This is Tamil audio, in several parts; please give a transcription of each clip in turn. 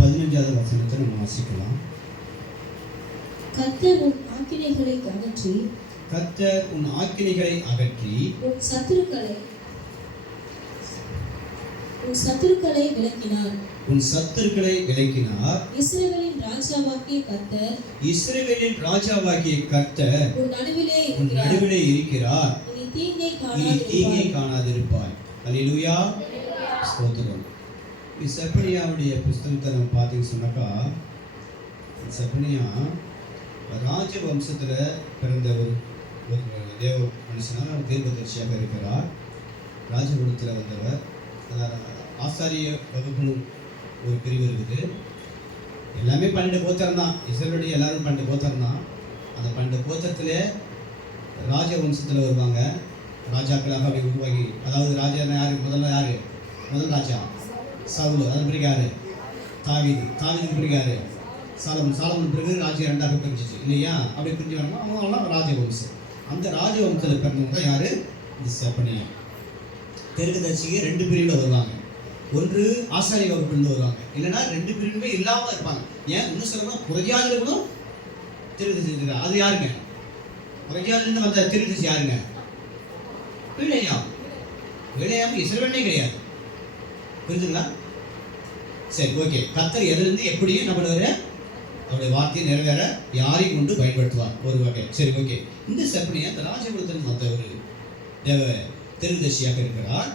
15வது வசனத்தை நம்ம வாசிக்கலாம். கர்த்தர் உன் ஆக்கினைகளை அகற்றி கர்த்தர் உன் ஆக்கினைகளை அகற்றி உன் சத்துருக்களை விலக்கினார். உன் சத்துருக்களை விலக்கினார். இஸ்ரவேலின் ராஜாவாகிய கர்த்தர் உன் நடுவிலே இருக்கிறார். இனி தீங்கை காணாதிருப்பாய். அல்லேலூயா, ஸ்தோத்திரம். செப்பனியாவுடைய புஸ்தகத்தை நம்ம பார்த்தீங்கன்னு சொன்னாக்கா, செப்பனியா ராஜ வம்சத்தில் பிறந்த ஒரு தேவ மனுஷனாக தீர்க்கதரிசியாக இருக்கிறார். ராஜகுலத்தில் வந்தவர். ஆசாரிய வகுப்புன்னு ஒரு பிரிவு இருக்குது. எல்லாமே 12 கோத்திரம் தான். இஸ்ரவேலுடைய எல்லாரும் 12 கோத்திரம் தான். அந்த 12 கோத்திரத்தில் ராஜ வம்சத்தில் வருவாங்க. ராஜாக்களாக அப்படி உருவாகி, அதாவது ராஜா யார்? முதல் ராஜா சவுல். அதன் பிறகு யார்? தாவீதுக்கு பிறகு யார்? சாலமன் பிறகு ராஜ்யம் 2ஆக பிரிஞ்சிச்சு இல்லையா? அப்படி பிரிஞ்சு வரணும். அவங்களாம் ராஜவம்சம். அந்த ராஜவம்சத்தில் பிறந்தவங்க தான் யார்? இந்த செப்பனியா. தீர்க்கதரிசிக்கு 2 பிரிவில் வருவாங்க. ஒன்று ஆசாரிய வகுப்புலேருந்து வருவாங்க, இல்லைன்னா 2 பிரிவுமே இல்லாமல் இருப்பாங்க. ஏன் இன்னும் சொல்லணும், புறஜாதியில் கூட தீர்க்கதரிசி இருக்காங்க. அது யாருங்க? புறஜாதிலேருந்து வந்த தீர்க்கதரிசி யாருங்க? விளையாம இஸ்ரவேலே கிடையாது. புரிஞ்சுங்களா? சரி, ஓகே. கர்த்தர் எதிலிருந்து எப்படியும் நம்மளுடைய வார்த்தையை நிறைவேற யாரையும் கொண்டு பயன்படுத்துவார் ஒரு வகை. சரி, ஓகே. இந்த செப்பனியா இந்த ராஜகுலத்தின் மற்ற ஒரு தேவ தீர்க்கதரிசியாக இருக்கிறார்.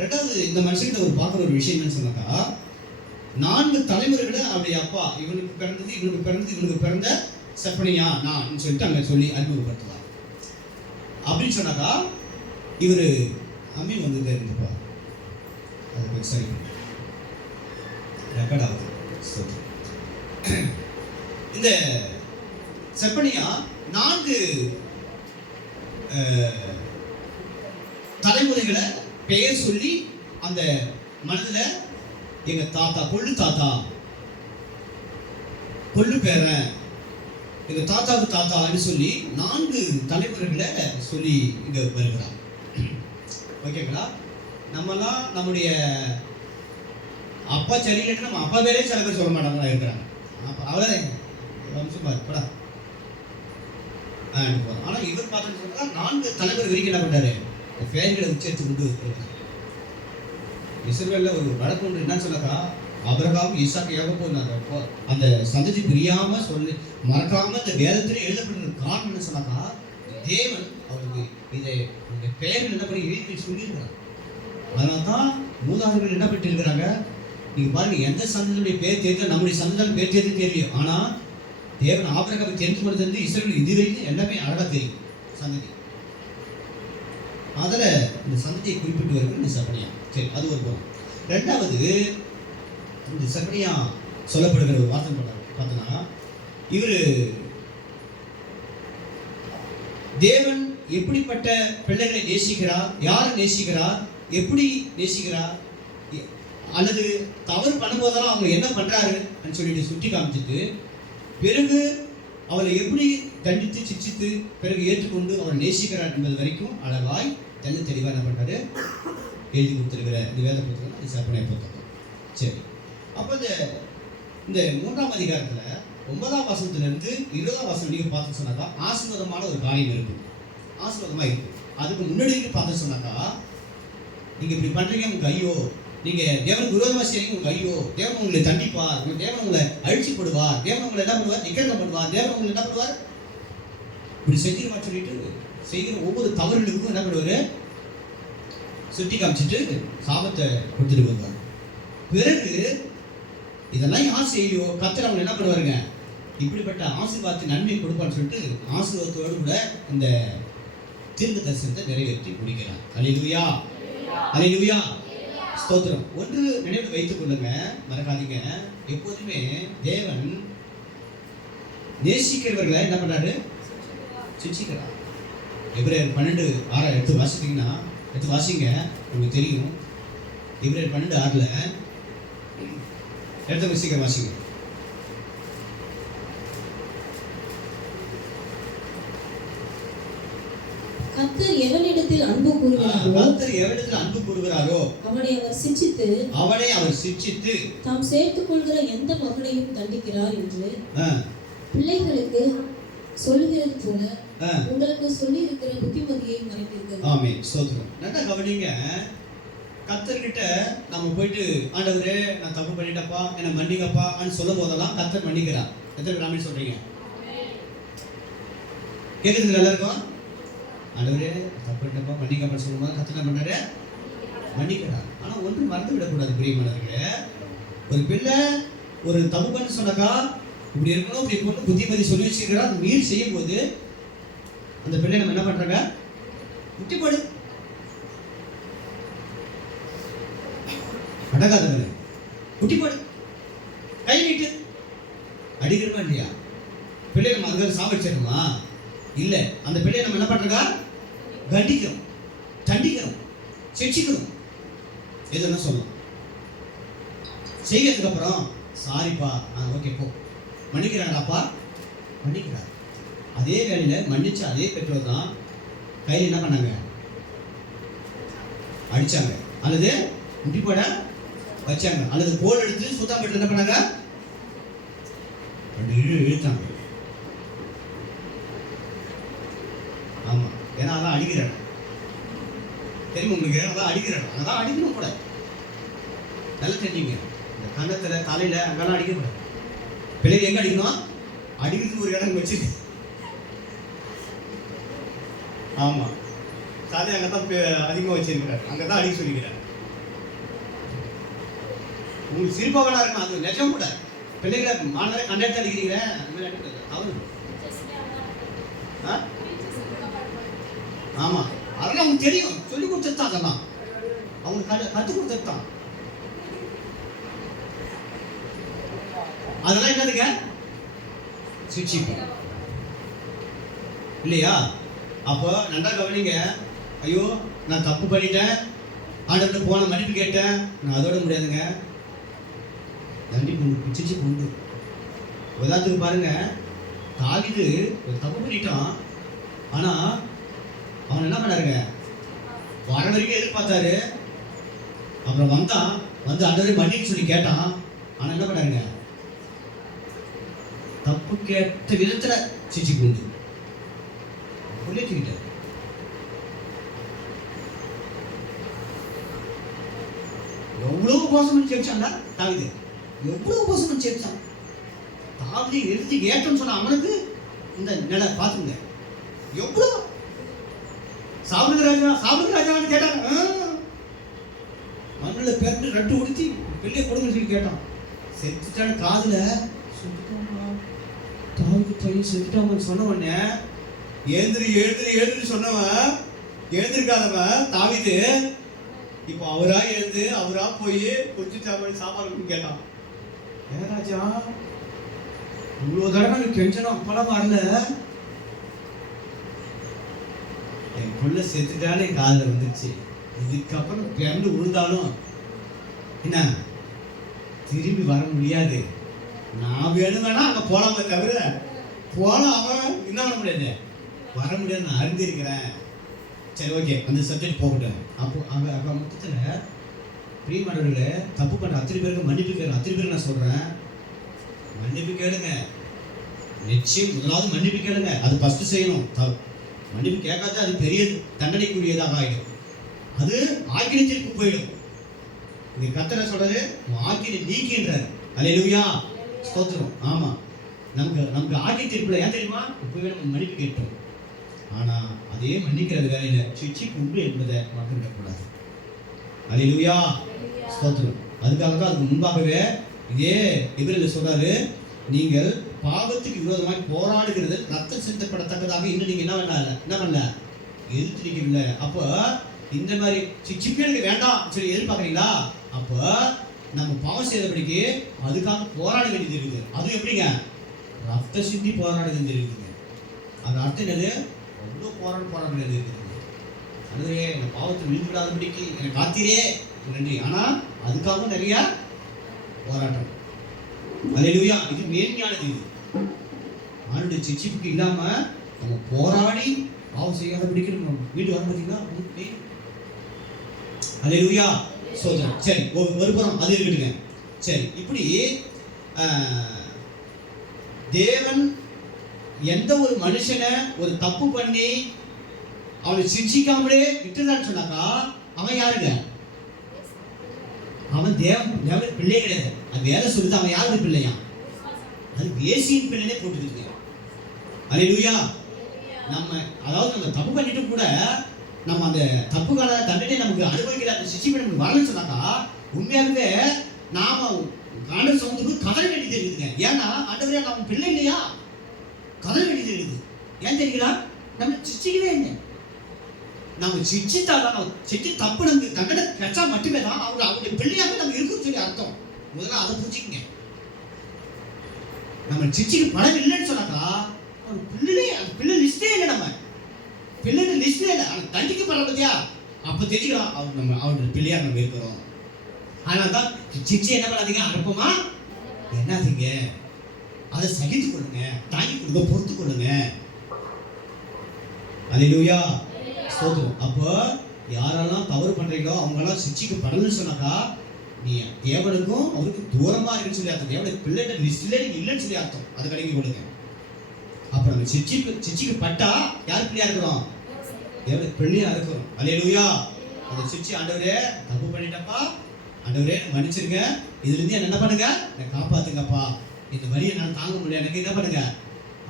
ரெண்டாவது, இந்த மனுஷங்கிட்ட ஒரு பார்க்குற ஒரு விஷயம் என்னன்னு சொன்னாக்கா, 4 தலைமுறைகளை அவருடைய அப்பா இவனுக்கு பிறந்த செப்பனியா நான் சொல்லிட்டு அங்கே சொல்லி அறிமுகப்படுத்துவார். அப்படின்னு சொன்னாக்கா இவர் அம்மி வந்துட்டே இருந்துப்பா. அது சரி, ரெக்கார்ட் ஆகுது. இந்த செப்பனியா 4 தலைமுறைகளை பெயர் சொல்லி அந்த மனதில் எங்க தாத்தா, கொள்ளு பேரன், எங்க தாத்தாவுக்கு தாத்தான்னு சொல்லி 4 தலைமுறைகளை சொல்லி இங்க வருகிறார். ஓகேங்களா? நம்மலாம் நம்முடைய அப்பா சரியில்லைன்னு நம்ம அப்பா பேரே சில பேர் சொல்ல மாட்டாங்களா இருக்கிறாங்க. அவ்வளோ வம்சம் படா போகிறோம். ஆனால் இவர் பார்த்தோன்னு சொன்னால் 4 தலைவர் வரைக்கும் என்ன பண்ணாரு? பேர்களை உச்சரித்து கொண்டு இஸ்ரவேலில் ஒரு வழக்கு ஒன்று என்னன்னு சொன்னாக்கா, ஆபிரகாம், ஈசாக்கு, யாக்கோபு அந்த சந்ததி பிரியாம சொல்லி மறக்காம இந்த வேதத்தில் எழுதப்பட்ட காரணம் என்ன சொன்னாக்கா, தேவன் அவருக்கு இந்த பெயர்கள் என்ன பண்ணி எழுதி சொல்லியிருக்கிறார். அதனால தான் மூதாதையர்கள் என்ன பண்ணிட்டு இருக்கிறாங்க, நீங்க பாருங்க, எந்த சந்ததியுடைய பேர் தெரிஞ்சு நம்முடைய சந்ததியால் பேர் தெரிஞ்சு தெரியும். ஆனா தேவன் ஆபிரகாமை தெரிந்து கொண்டு இஸ்ரவேல் இது வரைக்கும் எல்லாமே அழகா தெரியும் சந்ததி. அதில் இந்த சந்ததியை குறிப்பிட்டு வருகிறது இந்த செப்பனியா. சரி, அது ஒரு புறம். ரெண்டாவது, இந்த செப்பனியா சொல்லப்படுகிற ஒரு வார்த்தை பார்த்தோன்னா, இவர் தேவன் எப்படிப்பட்ட பிள்ளைகளை நேசிக்கிறார், யாரை நேசிக்கிறார், எப்படி நேசிக்கிறார், அல்லது தவறு பண்ணும்போதெல்லாம் அவங்க என்ன பண்றாரு சொல்லிட்டு சுட்டி காமிச்சிட்டு, பிறகு அவளை எப்படி தண்டித்து சிச்சித்து பிறகு ஏற்றுக்கொண்டு அவரை நேசிக்கிறார் என்பது வரைக்கும் அழகாய் தெளிவாக என்ன பண்றாரு எழுதி கொடுத்துருக்கிற இந்த வேத புத்தகம் இந்த செப்பனியா புத்தகம். சரி, அப்போ இந்த 3ஆம் அதிகாரத்தில் 9ஆம் வசனத்திலிருந்து 20ஆம் வசனம் நீங்கள் பார்த்து சொன்னாக்கா ஆசீர்வாதமான ஒரு காரியம் இருக்கும், ஆசீர்வாதமாக இருக்கும். அதுக்கு முன்னாடி பார்த்து சொன்னாக்கா, நீங்கள் இப்படி பண்ணுறீங்க, உங்களுக்கு ஐயோ, நீங்கள் தேவனுக்கு விரோதமாக செய்றீங்க, உங்களுக்கு ஐயோ, தேவன் உங்களை தண்டிப்பார், தேவன் உங்களை அழிச்சு போடுவார், தேவன் உங்களை என்ன பண்ணுவார், நிகழ்ச்சி பண்ணுவார், தேவன் உங்களை என்ன பண்ணுவார், இப்படி செஞ்சிருமா சொல்லிட்டு செய்கிற ஒவ்வொரு தவறுகளுக்கும் என்ன பண்ணுவார், சுட்டி காமிச்சிட்டு சாபத்தை கொடுத்துட்டு வருவார். பிறகு இதெல்லாம் யார் செய்யலையோ கர்த்தர் அவங்க என்ன பண்ணுவாருங்க, இப்படிப்பட்ட ஆசீர்வாதத்தை நன்மை கொடுப்பான்னு சொல்லிட்டு ஆசீர்வாதத்தோடு கூட இந்த தீர்க்க தரிசனத்தை நிறைவேற்றி முடிக்கிறார். அல்லேலூயா, அல்லேலூயா, ஸ்தோத்திரம். ஒன்று நினைவு வைத்துக் கொள்ளுங்க, மறக்காதீங்க, எப்போதுமே தேவன் நேசிக்கிறவர்களை என்ன பண்றாரு, சிச்சிக்கிறார். எபிரேயர் 12:6 எடுத்து வாசித்தீங்கன்னா, எடுத்து வாசிங்க, உங்களுக்கு தெரியும். எபிரேயர் 12:6 எடுத்து சீக்கிரம் வாசிங்க. கர்த்தர் எவனிடத்தில் அன்பு கூறுகிறாரோ கர்த்தர் எவனிடத்தில் அன்பு கூறுகிறாரோ அவனை அவர் சிட்சித்து அவனை அவர் சிட்சித்து தாம் சேர்த்துக் கொள்கிற எந்த மகனையும் தண்டிக்கிறார் என்று ஆ, பிள்ளைகளுக்கு சொல்லுகிறது போல ஆ. உங்களுக்கு சொல்லி இருக்கிற புத்திமதியை மறைத்தீர்கள். ஆமென். ஸ்தோத்திரம். நல்லா கவனிங்க. கர்த்தர்கிட்ட நம்ம போயிட்டு ஆண்டவரே நான் தப்பு பண்ணிட்டப்பா என்னை மன்னிங்கப்பான்னு சொல்லும் போதெல்லாம் கர்த்தர் மன்னிக்கிறார். எத்தனை பேர் ஆமென் சொல்றீங்க? கேட்குதுங்களா எல்லாருக்கும்? ஆண்டவரே தப்பு பண்ணிட்டப்பா மன்னிங்கப்பான்னு சொல்லும்போது கர்த்தர் என்ன பண்ணாரு? மன்னிக்கிறார். ஆனா ஒன்று மறந்து விடக்கூடாது பிரியமானவர்களே. ஒரு பிள்ளை ஒரு தப்பு பண்ணி சொன்னாக்கா இப்படி இருக்கணும் இப்படி இருக்கணும் புத்திமதி சொல்லி வச்சிருக்கிறா அது மீறி செய்யும் போது அந்த பிள்ளை நம்ம என்ன பண்றாங்க? விட்டு போடு, அடங்காதவனே குட்டி போடு, கை நீட்டு, அடிக்கிறோமா இல்லையா? பிள்ளை நம்ம அதுக்காக சாவடிச்சிடணுமா? இல்லை, அந்த பிள்ளையை நம்ம என்ன பண்றோங்க? கண்டிக்கிறோம், தண்டிக்கிறோம், சிக்ஷிக்கிறோம். எதுனா சொல்லலாம். செய்யறதுக்கு அப்புறம் சாரிப்பா ஓகே போ மன்னிக்கிறாங்களாப்பா மன்னிக்கிறார். அதே வேலையில மன்னிச்ச அதே பெற்றோர் தான் கையில் என்ன பண்ணாங்க? அடிச்சாங்க, அல்லது முட்டி போட வச்சாங்க, அல்லது கோல் எடுத்து சுத்தம் பெற்று என்ன பண்ணாங்க? இழுத்தாங்க. ஆமா, ஏன்னா அதான் அடிக்கிறாங்க. தெரியுமா உங்களுக்கு? அதான் அடிக்கிறாங்க, அதான் அடிக்கணும் கூட. நல்லா தெரிஞ்சுங்க. இந்த கன்னத்துல தலையில அங்கெல்லாம் அடிக்கக்கூடாது. பிள்ளைங்க எங்க அடிக்கணும்? அடிக்கிறதுக்கு ஒரு இடம் வச்சு. ஆமா, தலை அங்கதான் அதிகமா வச்சிருக்கிறார், அங்கதான் அடிக்க சொல்லிக்கிறார். உங்களுக்கு சிரிப்பா வேணா இருக்கும், அது நெஜம் கூட. பிள்ளைங்களை மாணவரை கண்டக்ட் அடிக்கிறீங்களே அந்த மாதிரி அடிக்கிறது தவறு. ஆமா, அதெல்லாம் அவங்களுக்கு தெரியும், சொல்லி கொடுத்தது தான். அதெல்லாம் அவங்க கற்றுக் கொடுத்தது தான். அதெல்லாம் என்னதுங்க? சிக்ஷிப்பு இல்லையா? அப்போ நல்லா கவனிங்க. ஐயோ நான் தப்பு பண்ணிட்டேன், ஆண்டவர்கிட்ட போன மன்னிப்பு கேட்டேன், நான் அதோட முடியாதுங்க. தண்டிப்பு உண்டு, சிக்ஷிப்பு உண்டு. உதாரணத்துக்கு பாருங்க, தாவீது ஒரு தப்பு பண்ணிட்டான். ஆனா அவன் என்ன பண்ணாருங்க? வர வரைக்கும் எதிர்பார்த்தாரு. அப்புறம் வந்தான், வந்து ஆண்டவரே மன்னிப்பு சொல்லி கேட்டான். ஆனா என்ன பண்ணாருங்க? தப்பு கேட்ட விதத்துல சிக்ஷிப்பு உண்டு. சொல்லிட்டுக்கிட்டார். எவ்வளவு உபவாசம் சேர்ச்சான்டா தாவீது, எவ்வளவு உபவாசம் சேர்ச்சான். தாவீது எடுத்து ஏற்றம்னு சொன்ன அவனுக்கு இந்த நிலை பார்த்துங்க. எவ்வளவு சாப்பிடுங்க ராஜான்னு கேட்டாங்க. மண்ணில் பேர்ந்து ரெட்டு உடுத்தி வெளியே கொடுங்கன்னு சொல்லி கேட்டான். செத்துட்டான காதுல தாவீது பையன் செத்துட்டாமன்னு சொன்ன உடனே எழுந்திரி சொன்னவன் எழுந்திருக்காதவன் தாவீது இப்போ அவரா எழுந்து அவரா போய் கொஞ்சம் சாப்பாடு கேட்டான். ஏன் ராஜா இவ்வளோ தடவை எனக்கு கெஞ்சனும் அப்பெல்லாம் வரல, என் புள்ள செத்துட்டாலே காதில் வந்துருச்சு, இதுக்கப்புறம் பிறந்து விழுந்தாலும் என்ன திரும்பி வர முடியாது, நான் வேணும்னா அங்கே போலாமே தவிர போலாம் அவன் என்ன பண்ண முடியாது, வர முடியாது, நான் அறிந்திருக்கிறேன். சரி ஓகே, அந்த சப்ஜெக்ட் போகட்டும். அப்போ அப்போ மொத்தத்தில் பிரியமானவர்களே, தப்பு பண்ணுற அத்தனை பேருக்கு மன்னிப்பு கேளுங்க. அத்தனை பேருக்கு நான் சொல்கிறேன், மன்னிப்பு கேளுங்க. நிச்சயம் முதலாவது மன்னிப்பு கேளுங்க, அது ஃபஸ்ட்டு செய்யணும். மன்னிப்பு கேட்காத அது பெரிய தண்டனைக்குரியதாக ஆகிடும், அது ஆக்கினத்திற்கு போயிடும். இங்கே கர்த்தர் சொல்றது ஆக்கினை நீக்கின்றார். அல்லேலூயா, ஸ்தோத்திரம். ஆமாம், நமக்கு ஆக்கித்திருப்பில் ஏன் தெரியுமா? இப்போவே நம்ம மன்னிப்பு கேட்டோம். ஆனால் அதே மன்னிக்கிறது வேலையில சிக்ஷிப்பு உண்டு என்பதை மறந்துவிடக்கூடாது. அல்லேலூயா, ஸ்தோத்திரம். அதுக்காக தான் அதுக்கு முன்பாகவே இதே எபிரேயர்ல சொல்றாரு, நீங்கள் பாவத்துக்கு விரோதமாக போராடுகிறது ரத்தம் சிந்தப்படத்தக்கதாக இன்னும் நீங்க என்ன பண்ணல எதிர்த்து நிற்கிறீங்க. அப்போ இந்த மாதிரி சிக்ஷிப்பு எனக்கு வேண்டாம் சொல்லி எதிர்பார்க்குறீங்களா? அப்போ நம்ம பாவம் செய்தபடிக்கு அதுக்காக போராட வேண்டியது இருக்குது. அது எப்படிங்க? ரத்த சிந்தி போராட வேண்டியது இருக்குதுங்க. அது அர்த்தம் என்னது? ரொம்ப போராட வேண்டியது இருக்குது. அதுவே இந்த பாவத்தை விழுந்து விடாதபடிக்கு எனக்கு காத்திரே நன்றி. ஆனால் அதுக்காக நிறைய போராட்டம். அல்லேலூயா, இது மேன்மையானது. இது ஆண்டுடைய சிக்ஷிப்புக்கு இல்லாம நம்ம போராடி பாவம் செய்யாத பிடிக்கணும் வீட்டு வர பார்த்தீங்களா அல்லேலூயா சோதரம். சரி ஒரு புறம் அது இருக்கட்டுங்க. சரி, இப்படி தேவன் எந்த ஒரு மனுஷனை ஒரு தப்பு பண்ணி அவனை சிக்ஷிக்காமலே விட்டுதான்னு சொன்னாக்கா அவன் யாருங்க? அவன் தேவன் பிள்ளை கிடையாது. அது வேலை சொல்லுது. அவன் யாருக்கு பிள்ளையா? அது வேசியின் பிள்ளைனே போட்டுக்கிட்டு. அல்லேலூயா. நம்ம தப்பு பண்ணிட்டு கூட நம்ம அந்த தப்புக்கான தண்டனை நமக்கு அனுபவிக்கிற அந்த சிச்சுவேஷன் நமக்கு வரலன்னு சொன்னாக்கா உண்மையாகவே நாம ஆண்டவர் சமூகத்துக்கு கதற வேண்டியது இருக்குதுங்க. ஏன்னா ஆண்டவரே நம்ம பிள்ளை இல்லையா? கதற வேண்டியது இருக்குது. ஏன் தெரியுங்களா? நம்ம சிச்சிக்கவே இல்லை. நம்ம சிச்சித்தாதான் நம்ம சிச்சி தப்பு நமக்கு தண்டனை கிடைச்சா மட்டுமே தான் அவருடைய பிள்ளையாக நம்ம இருக்குன்னு சொல்லி அர்த்தம். முதல்ல அதை புரிஞ்சுக்கங்க. நம்ம சிச்சிக்கு பணம் இல்லைன்னு சொன்னாக்கா ஒரு பிள்ளை அந்த பிள்ளை லிஸ்டே இல்லை. நம்ம பிள்ளை லிஸ்டே இல்லை. அவன் தண்டிக்கப்படுற பத்தியா அப்ப தெரிஞ்சுக்கலாம் அவருடைய பிள்ளையா நம்ம இருக்கிறோம். அதனால தான் சிச்சி என்ன பண்ணாதீங்க, அனுப்பமா என்னதுங்க, அதை சகித்து கொள்ளுங்க, தாங்கி கொள்ளுங்க, பொறுத்து கொள்ளுங்க. அல்லேலூயா ஸ்தோத்திரம். அப்போ யாரெல்லாம் தவறு பண்றீங்களோ அவங்கெல்லாம் சிச்சிக்கப்படணும்னு சொன்னாக்கா நீ தேவனுக்கும் அவருக்கு தூரமா இருக்குன்னு சொல்லி அர்த்தம். தேவனுக்கு பிள்ளைட லிஸ்ட்ல நீங்க இல்லைன்னு சொல்லி அர்த்தம். அதை கடைக்கு கொடுங்க. அப்புறம் நம்ம சிச்சிக்கு பட்டா யார் பிள்ளையா இருக்கிறோம்? தேவனுக்கு பிள்ளையா இருக்கிறோம். அல்லேலூயா. அந்த சிச்சி ஆண்டவரே தப்பு பண்ணிட்டப்பா, ஆண்டவரே மன்னிச்சிருங்க, இதுல இருந்து என்ன பண்ணுங்க, என்னை காப்பாத்துங்கப்பா, இந்த வலியை நான் தாங்க முடியல, எனக்கு என்ன பண்ணுங்க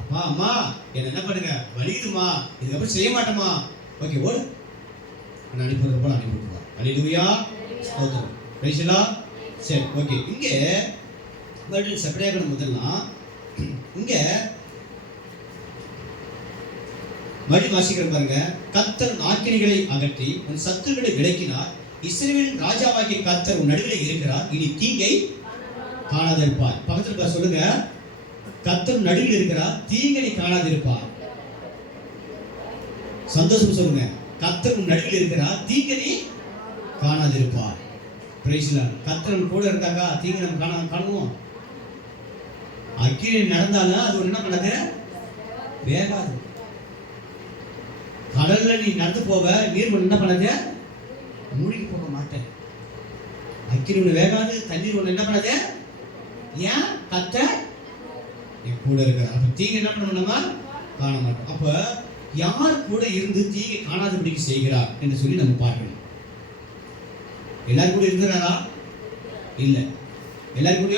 அப்பா அம்மா என்ன என்ன பண்ணுங்க, வலிக்குதுமா, இதுக்கப்புறம் செய்ய மாட்டோமா, ஓகே ஓடு, அனுப்பிடுறது போல அனுப்பி விட்டுருவா. அல்லேலூயா ஸ்தோத்திரம். Price the Lord. சரி ஓகே. இங்கே பைபிள் செப்பரேட் முதல்ல இங்க மறுபடியும் வாசிக்கிறேன் பாருங்க. கர்த்தர் ஆக்கினைகளை அகற்றி உன் சத்துருக்களை விலக்கினார். இஸ்ரவேலின் ராஜாவாகிய கர்த்தர் உன் நடுவில் இருக்கிறார். இனி தீங்கை காணாதிருப்பார். பக்கத்துல சொல்லுங்க, கர்த்தர் நடுவில் இருக்கிறார், தீங்கை காணாதிருப்பார். சந்தோஷம் சொல்லுங்க. கர்த்தர் உன் நடுவில் இருக்கிறார், தீங்கை காணாதிருப்பார். Price the Lord. கர்த்தர் கூட இருந்தாக்கா தீங்கை நம்ம காணுவோம். அக்கினி நடந்தாலும் அது என்ன பண்ணாது, வேகாது. கடல்ல நீ நடந்து போக நீர் என்ன பண்ணாது, மூழ்கி போக மாட்டேன். அக்கினி ஒன்று வேகாது, தண்ணீர் ஒன்று என்ன பண்ணாது. ஏன்? கர்த்தர் என் கூட இருக்கிறார். அப்ப தீங்கை என்ன பண்ணணுமா, காண மாட்டோம். அப்ப யார் கூட இருந்து தீங்கை காணாதபடிக்கு செய்கிறார் என்று சொல்லி நம்ம பார்க்கணும். எல்லாரும் கூட இருக்கிறாரா? இல்ல. எல்லாரும் கூட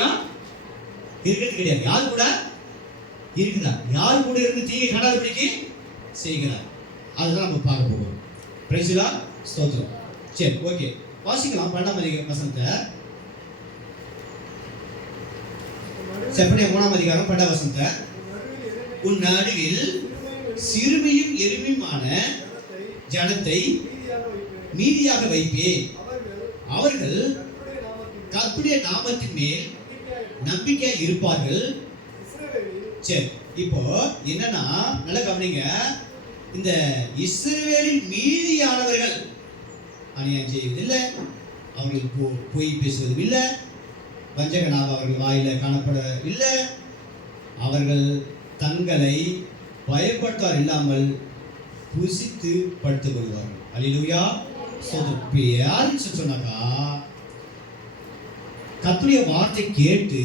இருக்கிறது கிடையாது. யார் கூட இருக்குதா? யார் கூட இருந்து தீங்கை காணாதபடிக்கு செய்கிறார், அதுதான் நம்ம பார்க்க போகிறோம். பிரைஸ் தி லார்ட் ஸ்தோத்திரம். சரி ஓகே, வாசிக்கலாம் 12ஆம் வசனத்தை. செப்பனியா 3ஆம் அதிகாரம் 12ஆம் வசனத்தை. உன் நடுவில் சிறுமியும் எருமையுமான ஜனத்தை மீதியாக வைப்பேன். அவர்கள் கர்த்தருடைய நாமத்தின் மேல் நம்பிக்கை இருப்பார்கள். சரி, இப்போ என்னன்னா நல்லா கவனிங்க. இந்த இஸ்ரவேலின் மீதியானவர்கள் அநியாயம் செய்வதில்லை, அவர்கள் பொய் பேசுவதும் இல்லை, வஞ்சகனாக அவர்கள் வாயில காணப்படவில்லை, அவர்கள் தங்களை பயப்பட்டார் இல்லாமல் புசித்து படுத்துக் கொள்வார்கள். அல்லேலூயா ஸ்தோத்திரம். யாருன்னு சொன்னாக்கா கர்த்தருடைய வார்த்தை கேட்டு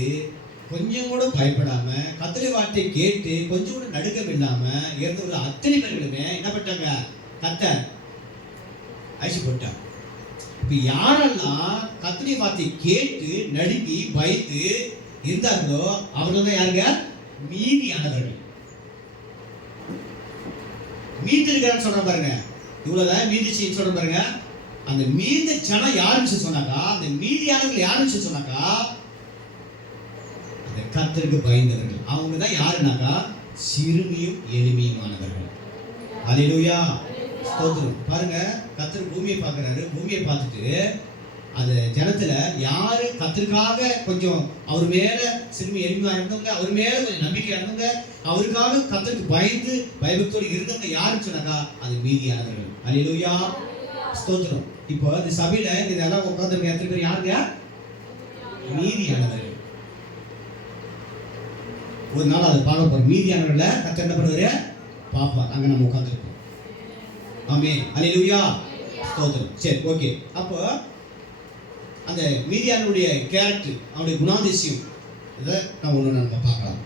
கொஞ்சம் கூட பயப்படாம, கர்த்தருடைய வார்த்தை கேட்டு கொஞ்சம் கூட நடுக்கம் இல்லாம இருந்தவங்க அத்தனை பேர்களுமே என்ன பண்ணிட்டாங்க, கர்த்தர் அழிச்சு போட்டார். இப்ப யாரெல்லாம் கர்த்தருடைய வார்த்தை கேட்டு நடுங்கி பயந்து இருந்தார்களோ அவர்கள் தான் யாருங்க, மீதியானவர்கள். மீதி இருக்கிறான்னு சொல்ற பாருங்க, இவ்வளவுதான் மீதிச்சின்னு சொல்ற பாருங்க. அந்த மீந்த ஜனம் யாருன்னு சொன்னாக்கா, அந்த மீதியானவர்கள் யாருன்னு சொன்னாக்கா அந்த கர்த்தருக்கு பயந்தவர்கள். அவங்க தான் யாருனாக்கா சிறுமியும் எளிமையுமானவர்கள். அல்லேலூயா ஸ்தோத்திரம். பாருங்க, கர்த்தர் பூமியை பார்க்கிறாரு. பூமியை பார்த்துட்டு அந்த ஜனத்துல யாரு கர்த்தருக்காக கொஞ்சம் அவர் மேல சிறுமி எளிமையா இருந்தவங்க, அவர் மேல கொஞ்சம் நம்பிக்கையா இருந்தவங்க, அவருக்காக கர்த்தருக்கு பயந்து பயபக்தியோடு இருந்தவங்க யாருன்னு சொன்னாக்கா அது மீதியானவர்கள். அல்லேலூயா ஸ்தோத்திரம். இப்போ இந்த சபையில இதெல்லாம் உட்கார்ந்துருக்க எத்தனை பேர் யாருங்க, மீதியானவர்கள். ஒரு நாள் அதை பார்க்க போறோம். மீதியானவர்கள கர்த்தர் என்ன பண்ணுவாரு, பாப்பார். அங்க நம்ம உட்கார்ந்துருக்கோம். ஆமென். அல்லேலூயா. ஸ்தோத்திரம். சரி, ஓகே. அப்போ அந்த மீதியானுடைய கேரக்டர், அவனுடைய குணாதிசயம், இதை நம்ம பார்க்கலாம்.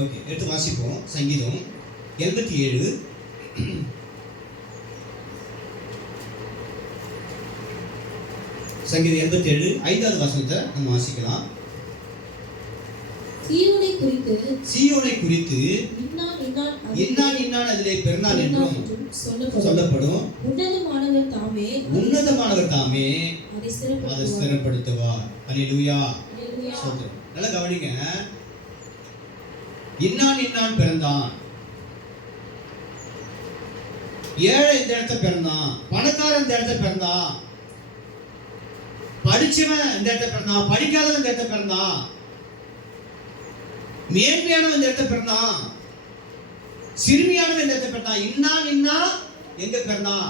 ஓகே, எடுத்து வாசிப்போம். சங்கீதம் 87 சங்கீதம் 87 5வது வசனத்தை நம்ம வாசிக்கலாம். சீயோனை குறித்து இன்னான் அதிலே பிறந்தான் என்றும் சொல்லப்படும். உன்னதமானவர் தாமே அதை ஸ்திரப்படுத்துவார். அல்லேலூயா. ஸ்தோத்திரம். நல்லா கவனிங்க. இன்னான் பிறந்தான். ஏழை இந்த இடத்துல பிறந்தான், பணக்காரன் இந்த இடத்துல பிறந்தான், படிச்சவன் இந்த இடத்துல பிறந்தான், படிக்காதவன் இந்த இடத்துல பிறந்தான், மேன்மையானவன் இந்த இடத்துல பிறந்தான், சிறுமியானவன் இந்த இடத்துல பிறந்தான். இன்னா எங்க பிறந்தான்?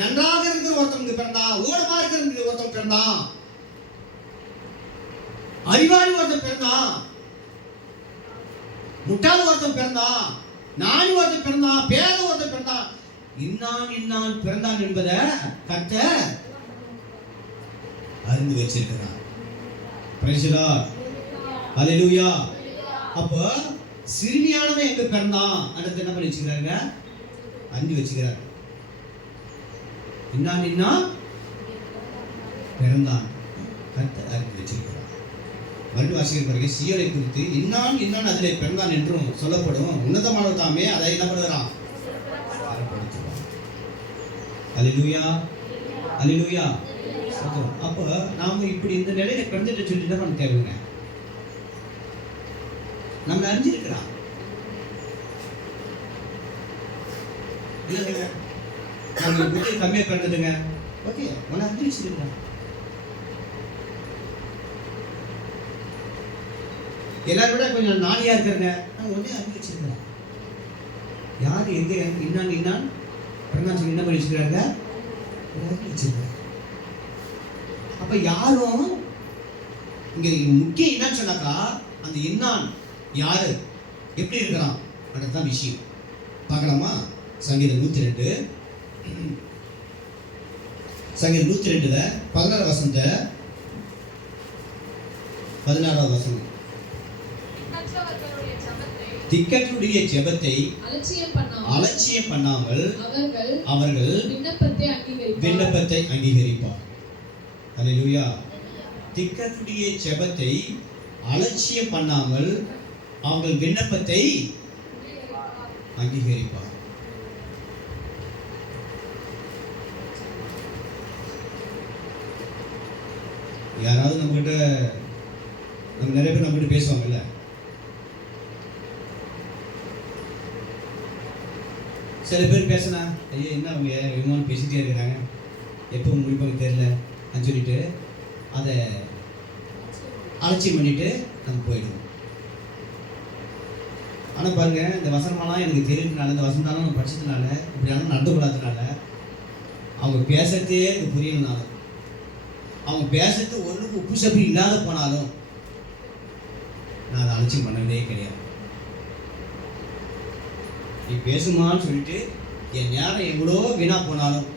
நன்றாக இருக்கிற ஒருத்தவங்க பிறந்தான், ஊனமா இருக்கிற ஒருத்தவங்க பிறந்தான், அறிவாளி ஒருத்தன் பிறந்தான், முட்டாள் ஒருத்தன் பிறந்தான், ஞானி ஒருத்தன் பிறந்தான், பேத ஒருத்தன் பிறந்தான். இன்னான் பிறந்தான் என்பதை கர்த்தர் அறிந்து வச்சிருக்கிறார். Praise the Lord. அல்லேலூயா. அப்போ சிறுமியானவன் எங்க பிறந்தான் அடுத்து என்ன பண்ணி வச்சுக்கிறாங்க? அறிந்து வச்சுக்கிறார். இன்னான் பிறந்தான் கர்த்தர் அறிந்து வச்சிருக்கிறார். மறுபடியும் வாசிக்கிற பிறகு சீயோனை குறித்து இன்னான் அதிலே பிறந்தான் என்றும் சொல்லப்படும். உன்னதமானவர் தாமே அதை என்ன பண்ணுகிறான்? அல்லேலூயா. அல்லேலூயா. அப்போ நாம இப்படி இந்த நிலையில பிறந்துட்டு சொல்லிட்டு என்ன பண்ண தேவைங்க? நம்ம அறிஞ்சிருக்கிறான் இல்லைங்க. நம்ம புத்தி கம்மியா பிறந்ததுங்க. ஓகே, உன்னை அறிஞ்சிருக்கிறான். எல்லாரும் விட கொஞ்சம் நாளியா இருக்கிறங்க. நான் உடனே அறிஞ்சு வச்சிருக்கிறேன். யார் எங்க இன்னான் பிறந்தான் சொல்லி என்ன பண்ணி வச்சுக்கிறாங்க? அப்ப யாரும் இங்க முக்கியம் என்னன்னு சொன்னாக்கா அந்த இன்னான் யாரு, எப்படி இருக்கிறான் அதுதான் விஷயம். பார்க்கலாமா? சங்கீதம் 102 சங்கீதம் 102ல 16வது வசனம். திக்கற்றுடைய ஜெபத்தை அலட்சியம் பண்ணாமல் அவர்கள் விண்ணப்பத்தை அங்கீகரிப்பார். அல்லேலூயா. திக்கற்றுடைய ஜெபத்தை அலட்சியம் பண்ணாமல் அவர்கள் விண்ணப்பத்தை அங்கீகரிப்பார். யாராவது நம்ம நிறைய பேர் நம்ம கிட்ட பேசுவாங்கல்ல, சில பேர் பேசினா ஐயா என்ன அவங்க விமானம் பேசிட்டே இருக்கிறாங்க, எப்போ முடிப்பாங்க தெரியல அப்படின்னு சொல்லிட்டு அதை அலட்சியம் பண்ணிட்டு நம்ம போயிடுவோம். ஆனால் பாருங்க, இந்த வசனமெல்லாம் எனக்கு தெரியுதுனால, இந்த வசனத்தாலும் நம்ம படிச்சதுனால, இப்படியாலும் நடந்துக்கூடாததுனால, அவங்க பேசுறதே எனக்கு புரியலனால, அவங்க பேசுறது ஒன்றுக்கு உப்பு சப்பி இல்லாத போனாலும் நான் அதை அலட்சியம் பண்ணவே கிடையாது. நீ பேசுமான்னு சொல்லிட்டு என் நேரம் எவ்வளோ வீணா போனாலும்,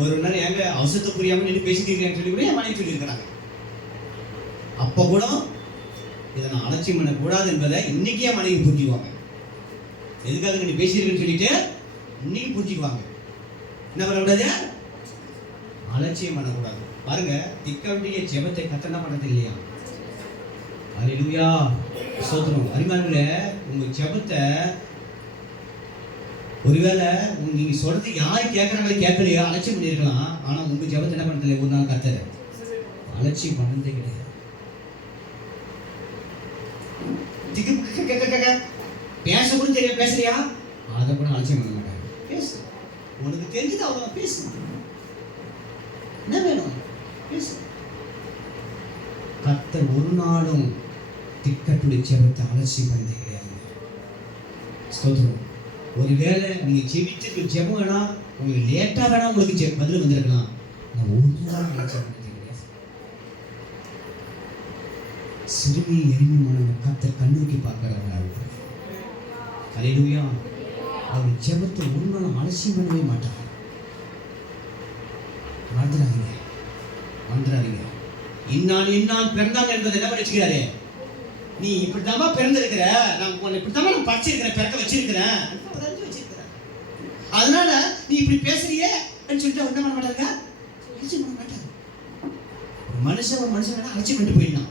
ஒரு நேரம் எங்க அவசரத்தை புரியாமல் நின்று பேசிட்டு இருக்கேன்னு சொல்லி கூட என் மனைவி சொல்லியிருக்கிறாங்க. அப்போ கூட இதை நான் அலட்சியம் பண்ணக்கூடாது என்பதை இன்னைக்கு என் மனைவி புரிஞ்சுக்குவாங்க. எதுக்காக நீ பேசியிருக்கேன்னு சொல்லிட்டு இன்னைக்கு புரிஞ்சுக்குவாங்க. என்ன பண்ணக்கூடாது? அலட்சியம் பண்ணக்கூடாது. பாருங்க, திக்கவுடைய ஜெபத்தை கத்தனை பண்ணது இல்லையா? அல்லேலூயா. ஸ்தோத்திரம். அருமையானவர்களே, உங்க ஜெபத்தை ஒருவேளை நீங்க சொல்றது யாரு கேட்கறாங்களே கேட்கலையோ அலட்சியம் பண்ணியிருக்கலாம். ஆனா உங்க ஜெபத்தை என்ன பண்ணதில்லை ஒரு நாள் கத்தர் அலட்சியம் பண்ணதே கிடையாது. பேச கூட தெரியும், பேசுறியா அதை கூட அலட்சியம் பண்ண மாட்டாங்க. பேசு, உனக்கு தெரிஞ்சது அவங்க பேசு, என்ன வேணும் பேசு. கர்த்தர் ஒரு நாளும் திக்கட்டுடைய ஜெபத்தை அலட்சியம் பண்ணதே கிடையாது. ஸ்தோத்திரம். ஒருவேளை நீங்க ஜெபிச்சிருக்க ஜெபம் வேணா உங்களுக்கு லேட்டா வேணா உங்களுக்கு பதில் வந்திருக்கலாம். நான் ஒரு நாளும் அலட்சியம் பண்ணதே கிடையாது. சிறுமி எளிமையான கர்த்தர் கண்ணோக்கி பார்க்கிறவங்க. அல்லேலூயா. அவர் ஜெபத்தை உண்மையான அலட்சியம் பண்ணவே மாட்டார். மறந்துடாதீங்க. இன்னான் பிறந்தான் என்பதை என்ன வச்சுக்கிறாரு? நீ இப்படித்தாமா பிறந்திருக்கிற, நான் உன்னை இப்படித்தாமா நான் படிச்சிருக்கிறேன், பிறக்க வச்சிருக்கிறேன், அதனால நீ இப்படி பேசுறியே சொல்லிட்டு என்ன பண்ண மாட்டாங்க, அலட்சியம் பண்ண மாட்டாங்க. ஒரு மனுஷன் அலட்சியம் பண்ணிட்டு போயிடலாம்.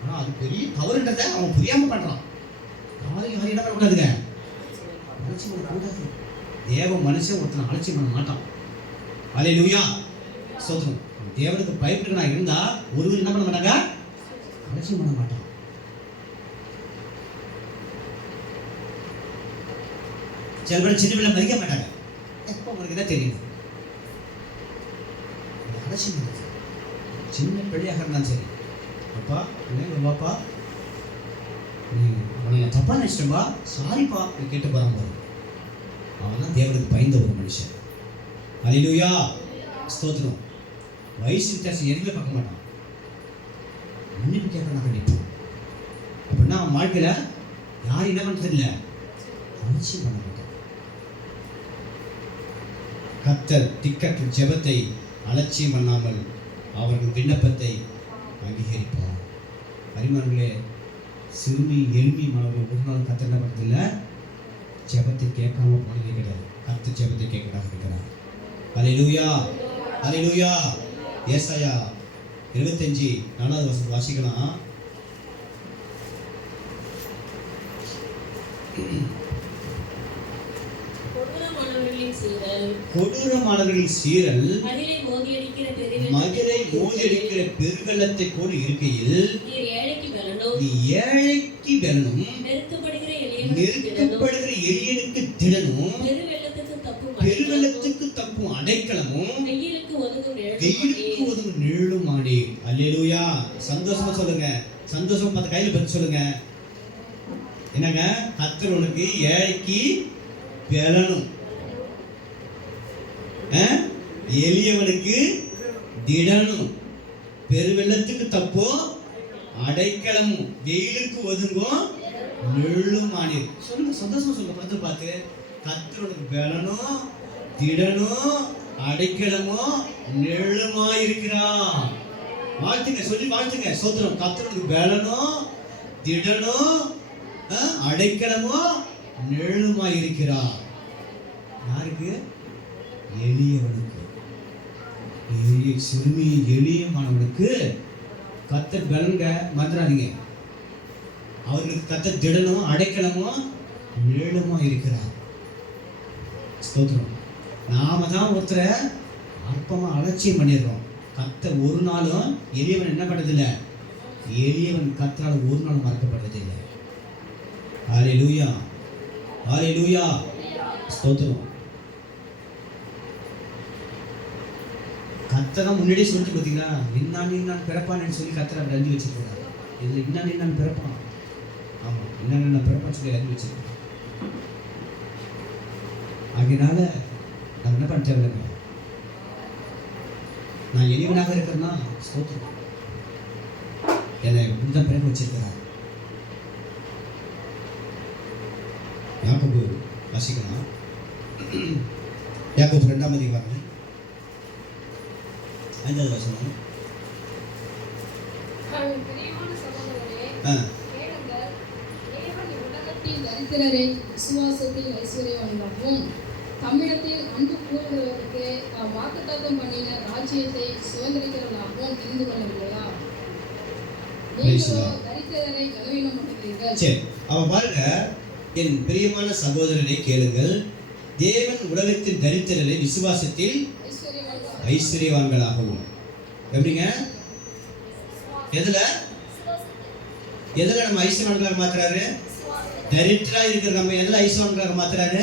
ஆனா அது பெரிய தவறுன்றதை அவன் புரியாம பண்றான். யாரும் என்ன பண்ணக்கூடாதுங்க, அலட்சியம் பண்ணக்கூடாது. தேவ மனுஷன் ஒருத்தனை அலட்சியம் பண்ண மாட்டான். அல்லேலூயா, ஸ்தோத்திரம். தேவனுக்கு பயப்படுறா இருந்தா ஒருவர் என்ன பண்ண மாட்டாங்க, அலட்சியம் பண்ண மாட்டான். சில பேர் சின்ன பிள்ளை மதிக்க மாட்டாங்க. எப்போ உங்களுக்கு என்ன தெரியும், அலட்சியம் பண்ண சின்ன பிள்ளையாக இருந்தாலும் சரி, அப்பா பாப்பா நீ உன்னை தப்பா நினைச்சிட்டா சாரிப்பா கேட்டு போறான் பாரு. அவன் தான் தேவனுக்கு பயந்த ஒரு மனுஷன். அல்லேலூயா, ஸ்தோத்திரம். வயசு வித்தியாசம் எதுவுமே பார்க்க மாட்டான், மன்னிப்பு கேட்க நினைப்பான். அப்படின்னா அவன் வாழ்க்கையில யாரும் என்ன பண்றது இல்லை, அலட்சியம் பண்ண மாட்டான். கர்த்தர் திக்கற்ற ஜெபத்தை அலட்சியம் பண்ணாமல் அவர்கள் விண்ணப்பத்தை அங்கீகரிப்பார். அரிமார்களே, சிறுமி எளிமை மாணவர்கள் ஒரு நாள் கர்த்தர் என்ன பண்றதில்லை, ஜெபத்தை கேட்காம போனதே கிடையாது. கர்த்தர் ஜெபத்தை கேட்கறாங்க இருக்கிறார். அல்லேலூயா, அல்லேலூயா. ஏசாயா 25:4 வசனம் வாசிக்கலாம். கொடூரமானவர்களின் சீரல் மதிலை மோதியடிக்கிற பெருவெள்ளத்தை போல் இருக்கையில் நீ ஏழைக்கு பலனும் நெருக்கப்படுகிற எளியனுக்கு திடனும் பெருவெள்ளத்துக்கு தப்பும் அடைக்கலமும் வெயிலுக்கு ஒதுங்கும் நிழலுமானே. அல்லேலூயா, சந்தோஷமா சொல்லுங்க, சந்தோஷமா பார்த்து கையில பத்தி சொல்லுங்க. என்னங்க, கர்த்தர் உனக்கு ஏழைக்கு பலனும் எளியவனுக்கு திடனும் பெருவெள்ளத்துக்கு தப்போ அடைக்கலமும் வெயிலுக்கு ஒதுங்கும் நிழலுமானே. சொல்லுங்க, சந்தோஷமா சொல்லுங்க, பார்த்து பார்த்து. கர்த்தருக்கு பலனும் திடனும் அடைக்கலமும் நிழலுமாயிருக்கிறார். வாழ்த்துங்க, சொல்லி வாழ்த்துங்க, ஸ்தோத்திரம். கர்த்தருக்கு பலனும் திடனும் அடைக்கலமும் நிழலுமாயிருக்கிறார். யாருக்கு? எளியவனுக்கு, சிறுமி எளியமானவனுக்கு கர்த்தர் பலன்க மறந்துடாதீங்க. அவர்களுக்கு கர்த்தர் திடனும் அடைக்கலமும் நிழலுமா இருக்கிறார். ஸ்தோத்திரம். நாம தான் ஒருத்தரை அற்பமா அலட்சியம் பண்ணிடுறோம். கர்த்தர் ஒரு நாளும் எளியவன் என்ன பண்றதில்லை, எளியவன் கர்த்தரால் ஒரு நாளும் மறக்கப்படுறதில்லை. அல்லேலூயா, அல்லேலூயா, ஸ்தோத்திரம். கர்த்தர் தான் முன்னாடியே சொல்லிட்டு பார்த்தீங்களா, இன்னான் பிறப்பான்னு சொல்லி கர்த்தர் அப்படி எழுதி வச்சிருக்கிறார். இதில் இன்னான் பிறப்பான். ஆமாம், இன்னான் பிறப்பான்னு சொல்லி எழுதி வச்சிருக்கிறார். அதனால நம்ம என்ன பண்ண தேவையில்லைங்க, நான் எளிவனாக இருக்கிறேன்னா ஸ்தோத்திரம், என்னை இப்படிதான் பிறகு வச்சிருக்கிறார். யாக்கோபு வாசிக்கலாம். யாக்கோபு 2ஆம் அதிகாரம் 5வது வசனம். தரித்திரரை விசுவாசத்தில் ஐஸ்வர்யவான்களாகவும் தம்மிடத்தில் அன்பு கூறுகிறவருக்கு வாக்குத்தத்தம் பண்ணின ராஜ்யத்தை சுதந்திரிக்கிறவர்களாகவும் தெரிந்து கொள்ளவில்லையா? நீங்களோ தரித்திரரை கனவீனப்படுகிறீர்கள். சரி, அவன் பாருங்க, என் பிரியமான சகோதரரை கேளுங்கள், தேவன் உலகத்தின் தரித்திரரை விசுவாசத்தில் ஐஸ்வர்யவான்களாகவும். எப்படிங்க? எதுல நம்ம ஐஸ்வர்யவான்களாக மாத்துறாரு? தரித்திரா இருக்கிற நம்ம எதுல ஐஸ்வர்யவான்களாக மாத்துறாரு?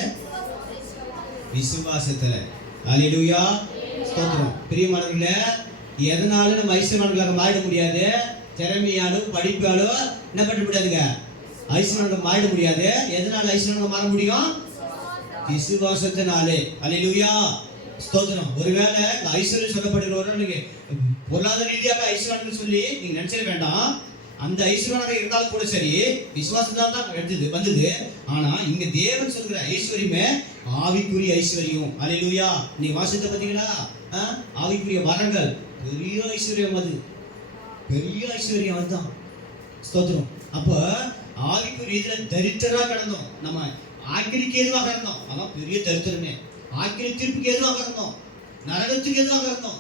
விசுவாசத்துல. அல்லேலூயா, ஸ்தோத்திரம். பிரியமானவர்களே, எதனால நம்ம ஐஸ்வர்யவான்களாக மாறிட முடியாது? திறமையாலும் படிப்பாலும் என்ன பண்ண முடியாதுங்க, ஐஸ்வர்யவான்களாக மாறிட முடியாது. எதனால ஐஸ்வர்யவான்களாக மாற முடியும்? விசுவாசத்தினாலே. அல்லேலூயா, ஸ்தோத்திரம். ஒருவேளை ஐஸ்வர்யம் சொல்லப்படுகிறவர்கள் நீங்க பொருளாதார ரீதியாக ஐஸ்வர்யம் சொல்லி நீங்க நினைச்சிட வேண்டாம். அந்த ஐஸ்வர்யமாக இருந்தாலும் கூட சரி, விசுவாசத்தால் தான் வந்தது. ஆனா இங்க தேவன் சொல்கிற ஐஸ்வர்யமே ஆவிக்குரிய ஐஸ்வர்யம். அல்லேலூயா. நீ வாசித்த பார்த்தீங்களா? ஆவிக்குரிய வரங்கள் பெரிய ஐஸ்வர்யம், அது பெரிய ஐஸ்வர்யம், அதுதான். ஸ்தோத்திரம். அப்ப ஆவிக்குரிய இதுல தரித்திரா கிடந்தோம், நம்ம ஆக்கிரிக்கு எதுவாக இருந்தோம், அதான் பெரிய தரித்திரமே. ஆக்கிரி தீர்ப்புக்கு எதுவாக இருந்தோம், நரகத்துக்கு எதுவாக இருந்தோம்.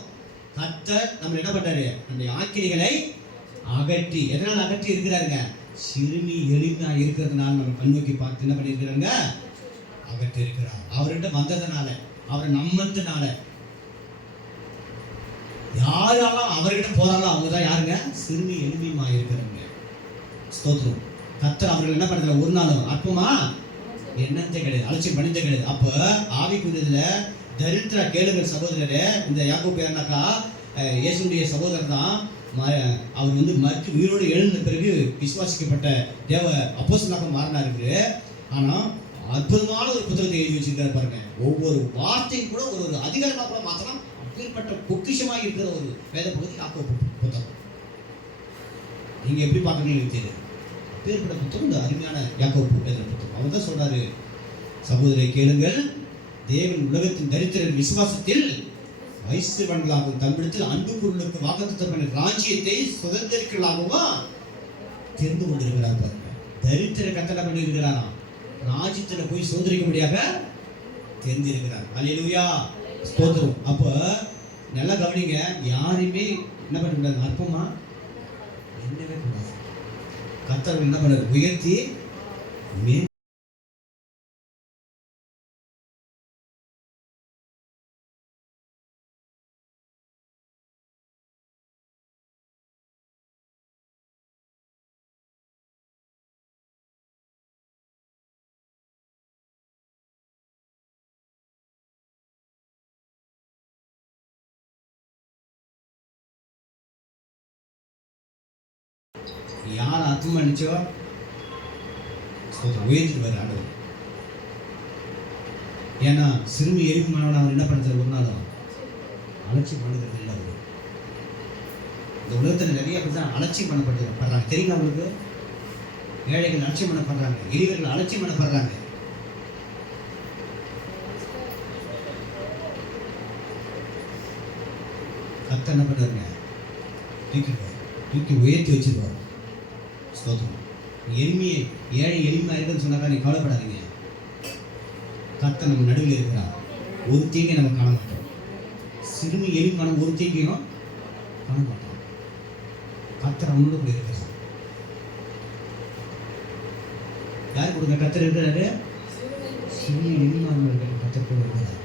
கர்த்தர் நம்ம என்ன பண்றாரு? நம்முடைய ஆக்கிரிகளை அகற்றி, எதனால் அகற்றி இருக்கிறாருங்க? சிறுமி எளிமையா இருக்கிறதுனால நம்ம கண்ணோக்கி பார்த்து என்ன பண்ணியிருக்கிறாங்க? அகற்றி இருக்கிறார். அவர்கிட்ட வந்ததுனால, அவரை நம்பதுனால, யாரெல்லாம் அவர்கிட்ட போறாங்களோ அவங்க தான் யாருங்க? சிறுமி எளிமையுமா இருக்கிறவங்க. ஸ்தோத்திரம். கர்த்தர் அவர்கள் என்ன பண்றாரு? ஒரு நாளும் அற்பமா என்னத்தை கிடையாது, அலட்சியம் பண்ணித்த கிடையாது. அப்ப ஆவிக்குரியதுல தரித்திர கேளுங்கள் சகோதரரே. இந்த யாக்கோபு யாருனாக்கா இயேசுடைய சகோதரர் தான். அவர் மறுத்து உயிரோடு எழுந்த பிறகு விசுவாசிக்கப்பட்ட தேவ அப்போஸ்தலனாக மாறினாரு. ஆனா அற்புதமான ஒரு புத்தகத்தை எழுதி வச்சிருக்காரு பாருங்க. ஒவ்வொரு வார்த்தையும் கூட ஒரு அதிகாரமாக கூட மாத்தலாம். அப்பேற்பட்ட பொக்கிஷமாக இருக்கிற ஒரு வேத பகுதி யாக்கோபு புத்தகம். நீங்க எப்படி பார்க்கறீங்கன்னு தெரியுது. அப்பேற்பட்ட புத்தகம் இந்த அருமையான யாக்கோபு வேத புத்தகம். அவர் தான் சொல்றாரு, சகோதரை கேளுங்கள், தேவன் உலகத்தின் தரித்திரர் விசுவாசத்தில் ஐஸ்வர்யவான்களாகவும் தம்மிடத்தில் அன்பு பொருளுக்கு வாக்குத்தத்தம் பண்ண ராஜ்யத்தை சுதந்திரிக்கலாகவும் தெரிந்து கொண்டிருக்கிறார் பாருங்க. தரித்திர கட்டளை பண்ணியிருக்கிறாராம், ராஜ்யத்துல போய் சுதந்திரிக்கும்படியாக தெரிந்திருக்கிறார். அல்லேலூயா. ஸ்தோத்திரம். அப்ப நல்லா கவனிங்க, யாரையுமே என்ன பண்ண கூடாது? அற்பமா என்னவே கூடாது. கர்த்தர் என்ன பண்ண உயர்த்தி யார் அர்த்தமா நினைச்சோ உயர்த்திடுவார் ஆண்டவர். ஏன்னா சிறுமி எரிமானவன் அவர் என்ன பண்ணுறாரு? ஒரு நாளும் அலட்சியம் பண்ணுறது இல்லை. அவர் இந்த உலகத்தில் நிறைய பேர் தான் அலட்சியம் பண்ணப்படுறாங்க. தெரியுங்களா உங்களுக்கு? ஏழைகள் அலட்சியம் பண்ணப்படுறாங்க, எளிவர்கள் அலட்சியம் பண்ணப்படுறாங்க. கர்த்தர் என்ன பண்ணுறாருங்க? தூக்கி உயர்த்தி வச்சிருவார். ஸ்தோத்திரம். எளிமையை ஏழை எளிமையாக இருக்குன்னு சொன்னாக்கா நீ கவலைப்படாதீங்க. கர்த்தர் நம்ம நடுவில் இருக்கிறார். ஒரு தீங்கை நம்ம காண மாட்டோம். சிறுமி எளிமையான ஒரு தீங்கையும் காண மாட்டோம். கர்த்தர் அவங்களோட கூட இருக்கிறார். யார் கொடுங்க? கர்த்தர் இருக்கிறாரு. சிறுமி எளிமையானவர்கள் கர்த்தர் கூட இருக்கிறார்.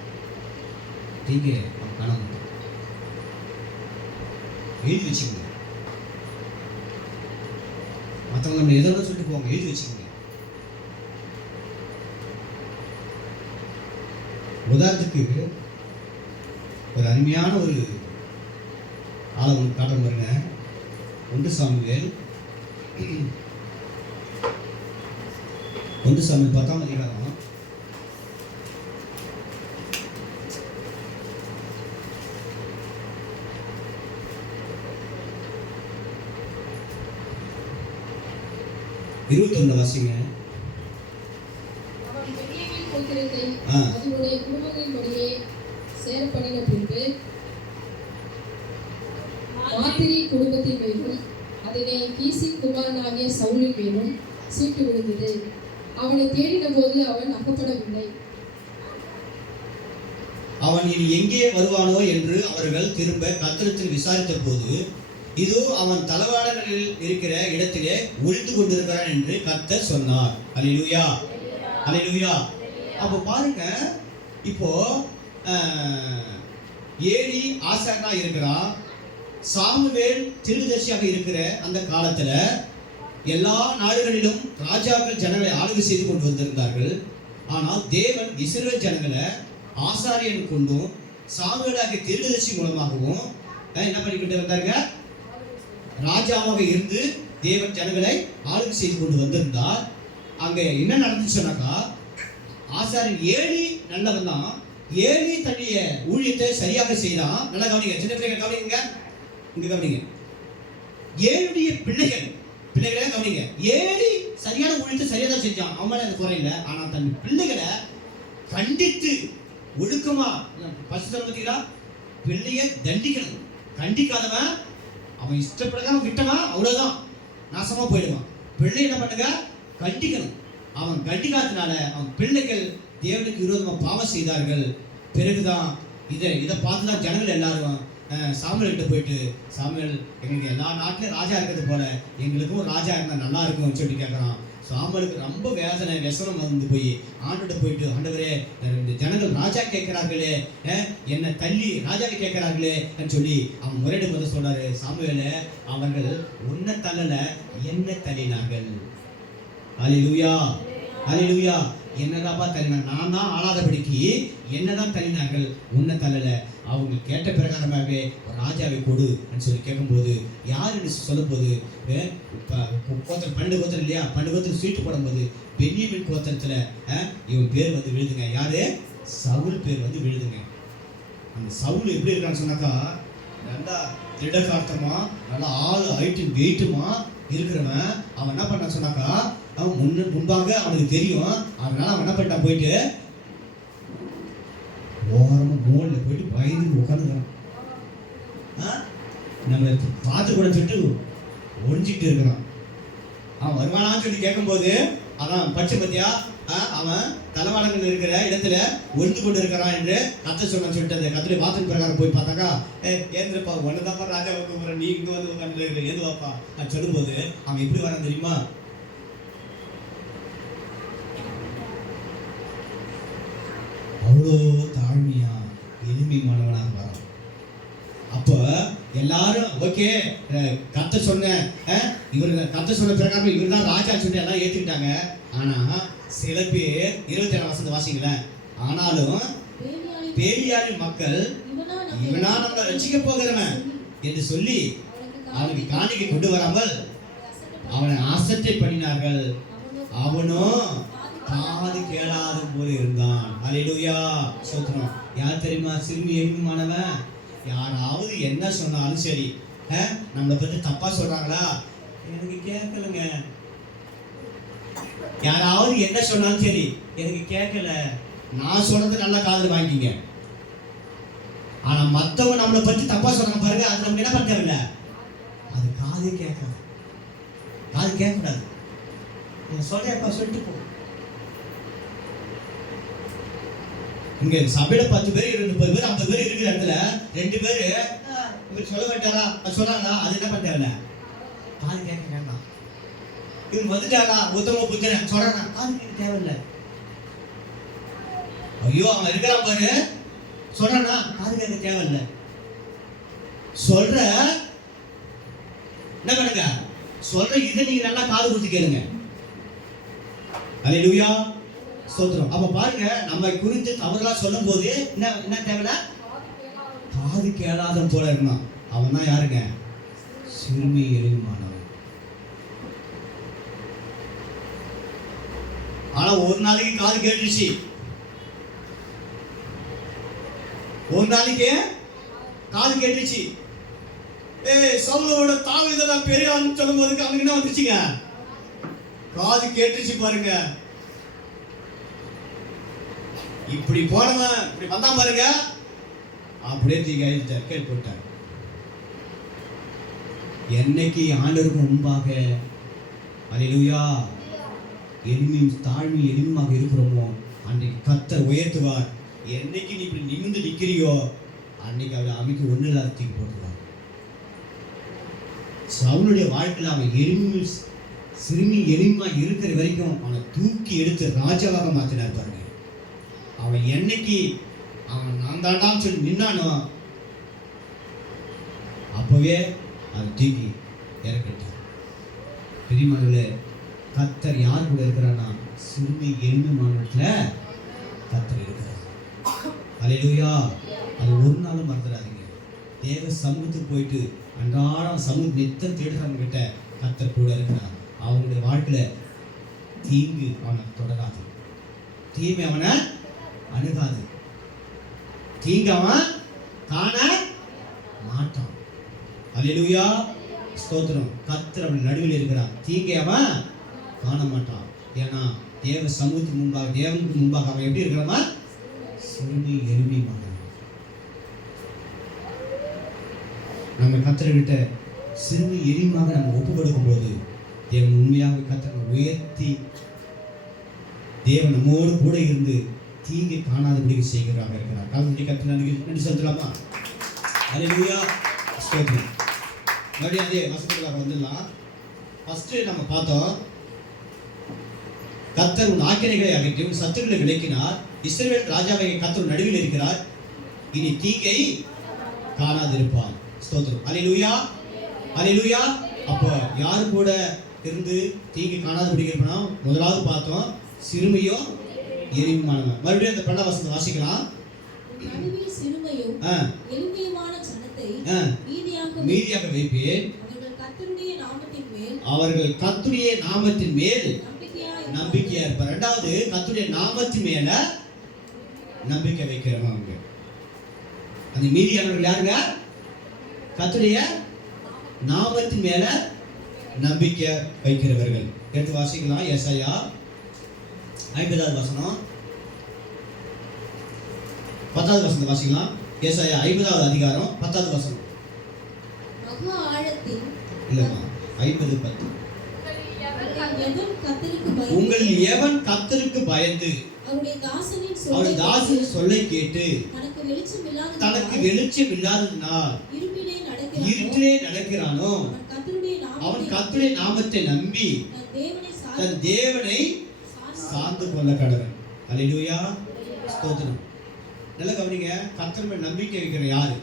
தீங்கை நம்ம காண மாட்டோம். எழுதி வச்சுக்கோங்க. மற்றவங்க நம்ம எதோ சொல்லிட்டு போவாங்க, எழுதி வச்சுக்கோங்க. உதாரணத்துக்கு ஒரு அருமையான ஒரு ஆளை உங்களுக்கு காட்ட பாருங்க. 1 சாமுவேல் 10ஆம் அதிகாரம் 21 வாசிங்க. அவன் பென்யமீன் கோத்திரத்தை அதனுடைய குடும்பங்களின்படியே சேரப்பண்ணின பின்பு மாத்திரி குடும்பத்தின் மேலும் அதனை கீசின் குமாரனாகிய சவுலின் மேலும் சீட்டு விழுந்தது. அவனை தேடின போது அவன் அகப்படவில்லை. அவன் இனி எங்கே வருவானோ என்று அவர்கள் திரும்ப கர்த்தரிடத்தில் விசாரித்த போது, இதோ அவன் தளவாடங்களில் இருக்கிற இடத்திலே ஒளிந்து கொண்டிருக்கிறான் என்று கர்த்தர் சொன்னார். அல்லேலூயா, அல்லேலூயா. அப்போ பாருங்க, இப்போ ஏலி ஆசாரியனா இருக்கிறான். சாமுவேல் தீர்க்கதரிசியாக இருக்கிற அந்த காலத்துல எல்லா நாடுகளிலும் ராஜாக்கள் ஜனங்களை ஆளுகை செய்து கொண்டு வந்திருந்தார்கள். ஆனால் தேவன் இஸ்ரவேல் ஜனங்களை ஆசாரியன் கொண்டும் சாமுவேலாகிய தீர்க்கதரிசி மூலமாகவும் என்ன பண்ணிக்கிட்டு வந்தாருங்க? ராஜாவாக இருந்து தேவன் ஜனங்களை ஆளுகை செய்து கொண்டு வந்திருந்தார். அங்க என்ன நடந்துச்சுனாக்கா, ஆசாரியன் ஏலி நல்லவன் தான். ஏலி தன்னுடைய ஊழியத்தை சரியாக செய்தான். நல்லா கவனிங்க, சின்ன பிள்ளைங்க கவனிங்க, இங்க கவனிங்க. ஏலியுடைய பிள்ளைகள் பிள்ளைகளே கவனிங்க, ஏலி சரியான ஊழியத்தை சரியா தான் செஞ்சான், அவன் மேல அந்த குறை இல்லை. ஆனா தன் பிள்ளைகளை கண்டித்து ஒழுக்கமா பரிசுத்தம் பார்த்தீங்களா, பிள்ளைய தண்டிக்கணும். கண்டிக்காதவன் அவன் இஷ்டப்படதான் விட்டவன் அவ்வளவுதான், நாசமா போயிடுவான். பிள்ளை என்ன பண்ணுங்க, கண்டிக்கணும். அவன் கண்டிக்காதனால அவன் பிள்ளைகள் தேவனுக்கு விரோதமா பாவம் செய்தார்கள். பிறகுதான் இதை பார்த்துதான் ஜனங்கள் எல்லாரும் சாமுவேல் கிட்ட போயிட்டு, சாமுவேல் எங்களுக்கு எல்லா நாட்டிலும் ராஜா இருக்கிறது போல எங்களுக்கும் ஒரு ராஜா இருந்தா நல்லா இருக்கும்னு சொல்லி கேட்கறான். சாமுவேலுக்கு ரொம்ப வேதனை விசனம் வந்து போய் ஆண்டுகிட்ட போயிட்டு, ஆண்டவரே இந்த ஜனங்கள் ராஜா கேட்கிறார்களே, என்னை தள்ளி ராஜாவை கேட்கிறார்களே சொல்லி அவன் முறையிடும் போது சொல்றாரு, சாமுவேல அவர்கள் உன்னை தள்ளல என்ன தள்ளினார்கள். அல்லேலூயா, அல்லேலூயா. என்னதாப்பா தள்ளினாங்க, நான் தான் ஆளாதபடிக்கு என்னதான் தள்ளினார்கள், உன்னை தள்ளல. அவங்க கேட்ட பிரகாரமாகவே ராஜாவை கொடு சொல்லி கேட்கும்போது யாருன்னு சொல்லும் போது, கோத்திரம் 12 கோத்திரம் இல்லையா, 12 கோத்திரம் சீட்டு போடும்போது பென்யமீன் கோத்திரத்துல இவன் பேர் வந்து விழுதுங்க. யாரு? சவுல் பேர் வந்து விழுதுங்க. அந்த சவுல் எப்படி இருக்கான்னு சொன்னாக்கா, நல்லா திடகார்த்தமா நல்லா ஆளு ஹைட்டு வெயிட்டுமா இருக்கிறவன். அவன் என்ன பண்ணான்னு சொன்னாக்கா, அவன் முன்பாக அவனுக்கு தெரியும். அதனால அவன் என்ன பண்ணிட்டான், போயிட்டு ஓரமா மோல்ல போயிட்டு பயந்து உட்காந்துக்கிறான். நம்ம பார்த்து கூட சொல்லிட்டு ஒழிஞ்சிட்டு இருக்கிறான். அவன் வருவானான்னு சொல்லி கேட்கும்போது, அதான் பச்சை பத்தியா அவன் தலைவாடங்கள் இருக்கிற இடத்துல ஒழிந்து கொண்டு இருக்கிறான் என்று கத்த சொல்லிட்டு அந்த கத்துடைய வாசல் பிரகாரம் போய் பார்த்தாக்கா, ஏந்திரப்பா ஒன்னுதாப்பா ராஜாவை கூப்பிடுற, நீ இங்க வந்து உட்காந்து இருக்கிற, ஏதுவாப்பா நான் சொல்லும்போது அவன் எப்படி வரான் தெரியுமா, அவ்வளோ தாழ்மையா எளிமையானவனாக வரான். அப்போ எல்லாரும் ஓகே கத்த சொன்ன இவர் கத்த சொன்ன பிரகாரம் இவர் தான் ராஜா சொல்லி எல்லாம் ஏற்றுக்கிட்டாங்க. ஆனா சில பேர் 27 வசனம் வாசிங்களேன், ஆனாலும் பேலியாளின் மக்கள் இவனா நம்மளை ரட்சிக்க போகிறவன் என்று சொல்லி அவனுக்கு காணிக்கை கொண்டு வராமல் அவனை அசட்டை பண்ணினார்கள். அவனும் காது கேளாத போல இருந்தான். அல்லேலூயா, ஸ்தோத்திரம். யார் தெரியுமா சிறுமி எளிமையானவன்? யாராவது என்ன சொன்னாலும் சரி, நம்மளை பற்றி தப்பா சொல்றாங்களா, எனக்கு கேட்கலங்க. யாராவது என்ன சொன்னாலும் சரி, எனக்கு கேட்கல, நான் சொல்றது நல்லா காதுல வாங்கிங்க. ஆனா மத்தவங்க நம்மளை பற்றி தப்பா சொல்றாங்க பாருங்க, அது நமக்கு என்ன பண்ண தேவையில்ல, அது காது கேட்காது, காது கேட்கக்கூடாது. சொல்றேன்ப்பா சொல்லிட்டு போ. இங்க சபையில 10 பேர் 30 பேர் 50 பேர் இருக்கிற இடத்துல 2 பேரு இவர் சொல்ல மாட்டாரா சொல்றாங்களா, அது என்ன பண்ண தேவையில்ல, காது கேட்க வேண்டாம். இவர் வந்துட்டாரா உத்தம புத்திரன் சொல்றானா, காது கேட்க தேவையில்லை. ஐயோ அவன் இருக்கிறான் பாரு சொல்றானா, காது கேட்க தேவையில்லை. சொல்ற என்ன பண்ணுங்க, சொல்ற இதை நீங்க நல்லா காது கொடுத்து கேளுங்க. அல்லேலூயா, ஸ்தோத்திரம். அப்ப பாருங்க, நம்ம குறித்து தவறுகளா சொல்லும் போது என்ன தேவையில்ல, காது கேளாத போல இருந்தான். அவன் தான் யாருங்க, சிறுமி எளிமையானவன். ஆனா ஒரு நாளைக்கு காது கேட்டுச்சு, ஒரு நாளைக்கு காது கேட்டுச்சு. சவுலோட தாவீதெல்லாம் பெரியான்னு சொல்லும் போது அவனுக்கு என்ன வந்துச்சுங்க, காது கேட்டுச்சு பாருங்க. இப்படி போனவன் இப்படி வந்தான் பாருங்க, அப்படியே கேட்டு போட்டார். என்னைக்கு ஆண்டவருக்கு முன்பாக அல்லேலூயா எளிமையும் தாழ்மை எளிமையாக இருக்கிறோமோ அன்றைக்கு கர்த்தர் உயர்த்துவார். என்னைக்கு நீ இப்படி நிமிர்ந்து நிற்கிறியோ அன்னைக்கு அவர் அமைக்கு ஒண்ணு இல்லாத தூக்கி போட்டுருவார். சவுலுடைய வாழ்க்கையில் அவன் எளிமை சிறுமி எளிமையா இருக்கிற வரைக்கும் அவனை தூக்கி எடுத்து ராஜாவாக மாற்றினார் பாருங்க. அவன் என்னைக்கு அவன் நான் தாண்டான்னு சொல்லி நின்னானோ அப்பவே அதை தூக்கி இறக்கிட்டார். பெரியமகளே, கர்த்தர் யார் கூட இருக்கிறான்னா சிறுமி எளிமை மாநிலத்துல கர்த்தர் இருக்கிறார். அல்லேலூயா, அது ஒரு நாளும் மறந்துடாதீங்க. தேவ சமூகத்துக்கு போயிட்டு அன்றாடம் சமூக நித்தம் தேடுறவங்க கிட்ட கர்த்தர் கூட இருக்கிறார். அவங்களுடைய வாழ்க்கையில தீங்கு அவனை தொடராது, தீமை அவனை அணுகாது, தீங்கு அவன் காண மாட்டான். அல்லேலூயா, ஸ்தோத்திரம். கர்த்தர் அவன் நடுவில் இருக்கிறார். தீங்கை அவன் காண மாட்டான். ஏன்னா தேவ சமூகத்துக்கு முன்பாக, தேவனுக்கு முன்பாக அவன் எப்படி இருக்கிறவன்? சிறுமி எளிமையாக. நம்ம கர்த்தர்கிட்ட சிறுமி எளிமையாக நம்ம ஒப்பு கொடுக்கும் போது தேவன் உண்மையாக கர்த்தரை உயர்த்தி தேவன் நம்மோடு கூட இருந்து தீங்கை காணாதபடி செய்கிறாராக இருக்கிறார். காலத்துடைய கர்த்தர் நன்றி செலுத்தலாமா? அல்லேலூயா, ஸ்தோத்திரம். மறுபடியும் அதே வசனத்துக்காக வந்துடலாம். ஃபர்ஸ்ட் நம்ம பார்த்தோம், கர்த்தர் உன் ஆக்கினைகளை அகற்றி உன் சத்துருக்களை விலக்கினார். இஸ்ரவேல் ராஜாவை கர்த்தர் நடுவில் இருக்கிறார். இனி தீங்கை காணாதிருப்பார். ஸ்தோத்திரம். அல்லேலூயா, அல்லேலூயா. அப்போ யாரு கூட இருந்து தீங்கை காணாதபடி இருப்போம்? முதலாவது பார்த்தோம், சிறுமையும் எளிமையானவன். மறுபடியும் அந்த பன்னெண்டாம் வசனத்தை வாசிக்கலாம். நடுவில் சிறுமையும் எளிமையுமான ஜனத்தை மீதியாக வைப்பேன். அவர்கள் கர்த்தருடைய நாமத்தின் மேல் நம்பிக்கையா இருப்பார். இரண்டாவது, கர்த்தருடைய நாமத்தின் மேல நம்பிக்கை வைக்கிறவங்க. அந்த மீதியானவர்கள் யாருங்க? கர்த்தருடைய நாமத்தின் மேல நம்பிக்கை வைக்கிறவர்கள். எடுத்து வாசிக்கலாம். ஏசாயா 50வது வசனம், 10வது வசனத்தை வாசிக்கலாம். ஏசாயா 50வது அதிகாரம் 10வது வசனம். மகா ஆழத்தில் இல்லம்மா, 50:10. உங்கள் எவன் கர்த்தருக்கு பயந்து அவருடைய தாசனின் சொல்லை கேட்டு தனக்கு வெளிச்சம் இல்லாததினால் இருட்டிலே நடக்கிறானோ அவன் கர்த்தருடைய நாமத்தை நம்பி தன் தேவனை சார்ந்து கொள்ள கடவன். அல்லேலூயா, ஸ்தோத்திரம். நல்ல கவனிங்க, கர்த்தர் மேல் நம்பிக்கை வைக்கிற யாரு?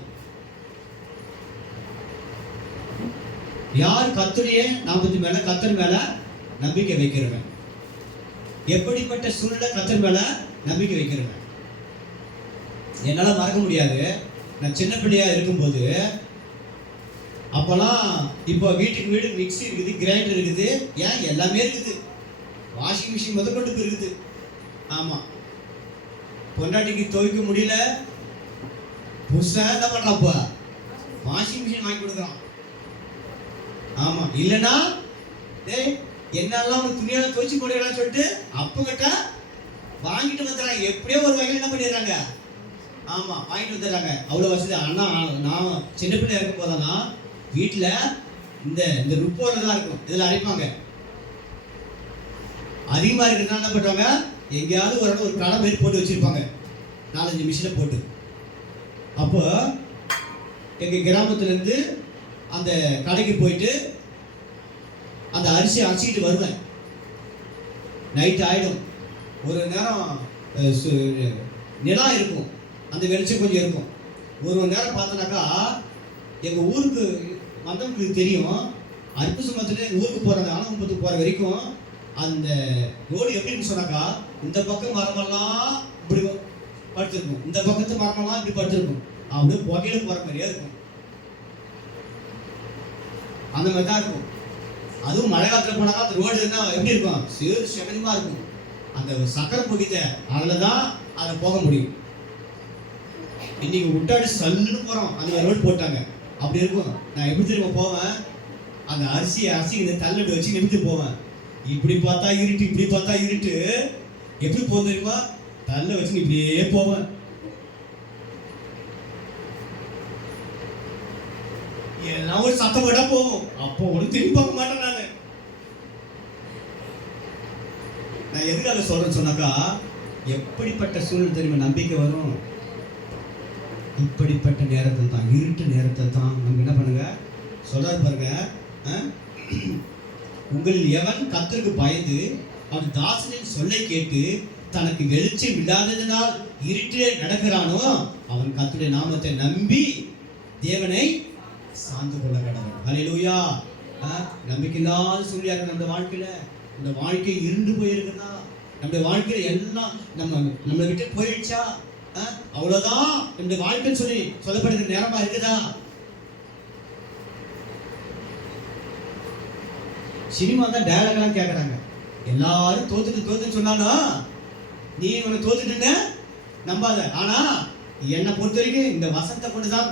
யார் கர்த்தருடைய நாமத்தின் மேல, கர்த்தர் மேல நம்பிக்கை வைக்கிறவன்? எப்படிப்பட்ட சூழ்நிலை கர்த்தர் மேல நம்பிக்கை வைக்கிறவன்? என்னால மறக்க முடியாது, நான் சின்ன பிள்ளையா இருக்கும்போது, அப்பெல்லாம் இப்போ வீட்டுக்கு வீடு மிக்ஸி இருக்குது, கிரைண்டர் இருக்குது, ஏன் எல்லாமே இருக்குது, வாஷிங் மிஷின் முதற்கொண்டு இருக்குது. ஆமா, பொண்டாட்டிக்கு துவைக்க முடியல, புதுசா என்ன பண்றான்? அப்போ வாஷிங் மிஷின் வாங்கி கொடுக்குறான். ஆமா, இல்லைன்னா டேய் என்னெல்லாம் துணியெல்லாம் துவைச்சு போடுறான்னு சொல்லிட்டு அப்பகிட்ட வாங்கிட்டு வந்துடுறாங்க. எப்படியோ ஒரு வகையில் என்ன பண்ணிடுறாங்க? ஆமா, வாங்கிட்டு வந்துடுறாங்க. அவ்வளோ வசதி. அண்ணா நான் சின்ன பிள்ளை இருக்கும் போதெல்லாம் வீட்டில் இந்த ருப்போல தான் இருக்கும், இதில் அரைப்பாங்க. அதிகமாக இருக்கிறதுனால என்ன பண்ணுவாங்க, எங்கேயாவது ஒரு இடம் ஒரு கடை மாரி போட்டு வச்சிருப்பாங்க, 4-5 மிஷினை போட்டு. அப்போ எங்கள் கிராமத்துலேருந்து அந்த கடைக்கு போயிட்டு அந்த அரிசியை அரைச்சிக்கிட்டு வருவேன். நைட் ஆகிடும், ஒரு நேரம் நிலா இருக்கும், அந்த வெளிச்சம் கொஞ்சம் இருக்கும். ஒரு நேரம் பார்த்தோன்னாக்கா எங்கள் ஊருக்கு வந்தவங்களுக்கு தெரியும், அற்பு சுமத்துல ஊருக்கு போகிறாங்க, ஆனவம்பத்துக்கு போகிற வரைக்கும் அந்த ரோடு எப்படின்னு சொன்னாக்கா, இந்த பக்கம் மரமெல்லாம் இப்படி படுத்திருக்கும், இந்த பக்கத்து மரமெல்லாம் இப்படி படுத்திருக்கும். அப்படியே புகையில போகிற மாதிரியே இருக்கும். அந்த மாதிரி தான் இருக்கும். அதுவும் மழை காலத்தில் போனாக்கா அந்த ரோடு என்ன எப்படி இருக்கும்? சேறு செகனிமா இருக்கும். அந்த சக்கரை பொடித்த அதில் தான் அதை போக முடியும். இன்னைக்கு விட்டாடி சல்லுன்னு போகிறோம், அந்த ரோடு போட்டாங்க, அப்படி இருக்கும். நான் எப்படி தெரியுமா போவேன்? அந்த அரிசி இந்த தள்ளட்டு வச்சு நிமித்து போவேன். இப்படி பார்த்தா இருட்டு, இப்படி பார்த்தா இருட்டு. எப்படி போக தெரியுமா? தள்ள வச்சு இப்படியே போவேன். எல்லாம் ஒரு சத்தம் விட போவோம். அப்போ ஒன்று திரும்பி பார்க்க மாட்டேன். நான் எதுக்காக சொல்றேன்னு சொன்னாக்கா, எப்படிப்பட்ட சூழ்நிலை தெரியுமா நம்பிக்கை வரும்? இப்படிப்பட்ட நேரத்தில் தான், இருட்டு நேரத்தில் தான் நம்ம என்ன பண்ணுங்க சொல்றாரு பாருங்க. உங்கள் எவன் கர்த்தருக்கு பயந்து அவன் தாசனின் சொல்லை கேட்டு தனக்கு வெளிச்சம் இல்லாததினால் இருட்டிலே நடக்கிறானோ அவன் கர்த்தருடைய நாமத்தை நம்பி தேவனை சார்ந்து கொள்ள கடவன். அல்லேலூயா. நம்பிக்கையில்லாத சூழ்நிலை நம்ம வாழ்க்கையில, இந்த வாழ்க்கை இருண்டு போயிருக்குன்னா, நம்முடைய வாழ்க்கையில எல்லாம் நம்மளை விட்டு போயிடுச்சா, அவ்வளவுதான் நம்முடைய வாழ்க்கைன்னு சொல்லி சொல்லப்படுகிற நேரமா இருக்குதா? சினிமா தான் டயலாக்லாம் கேட்கறாங்க. எல்லாரும் தோத்துட்டு சொன்னாலும் நீ உன்னை தோத்துட்டுன்னு நம்பாத. ஆனா என்னை பொறுத்த வரைக்கும் இந்த வசனத்தை கொண்டுதான்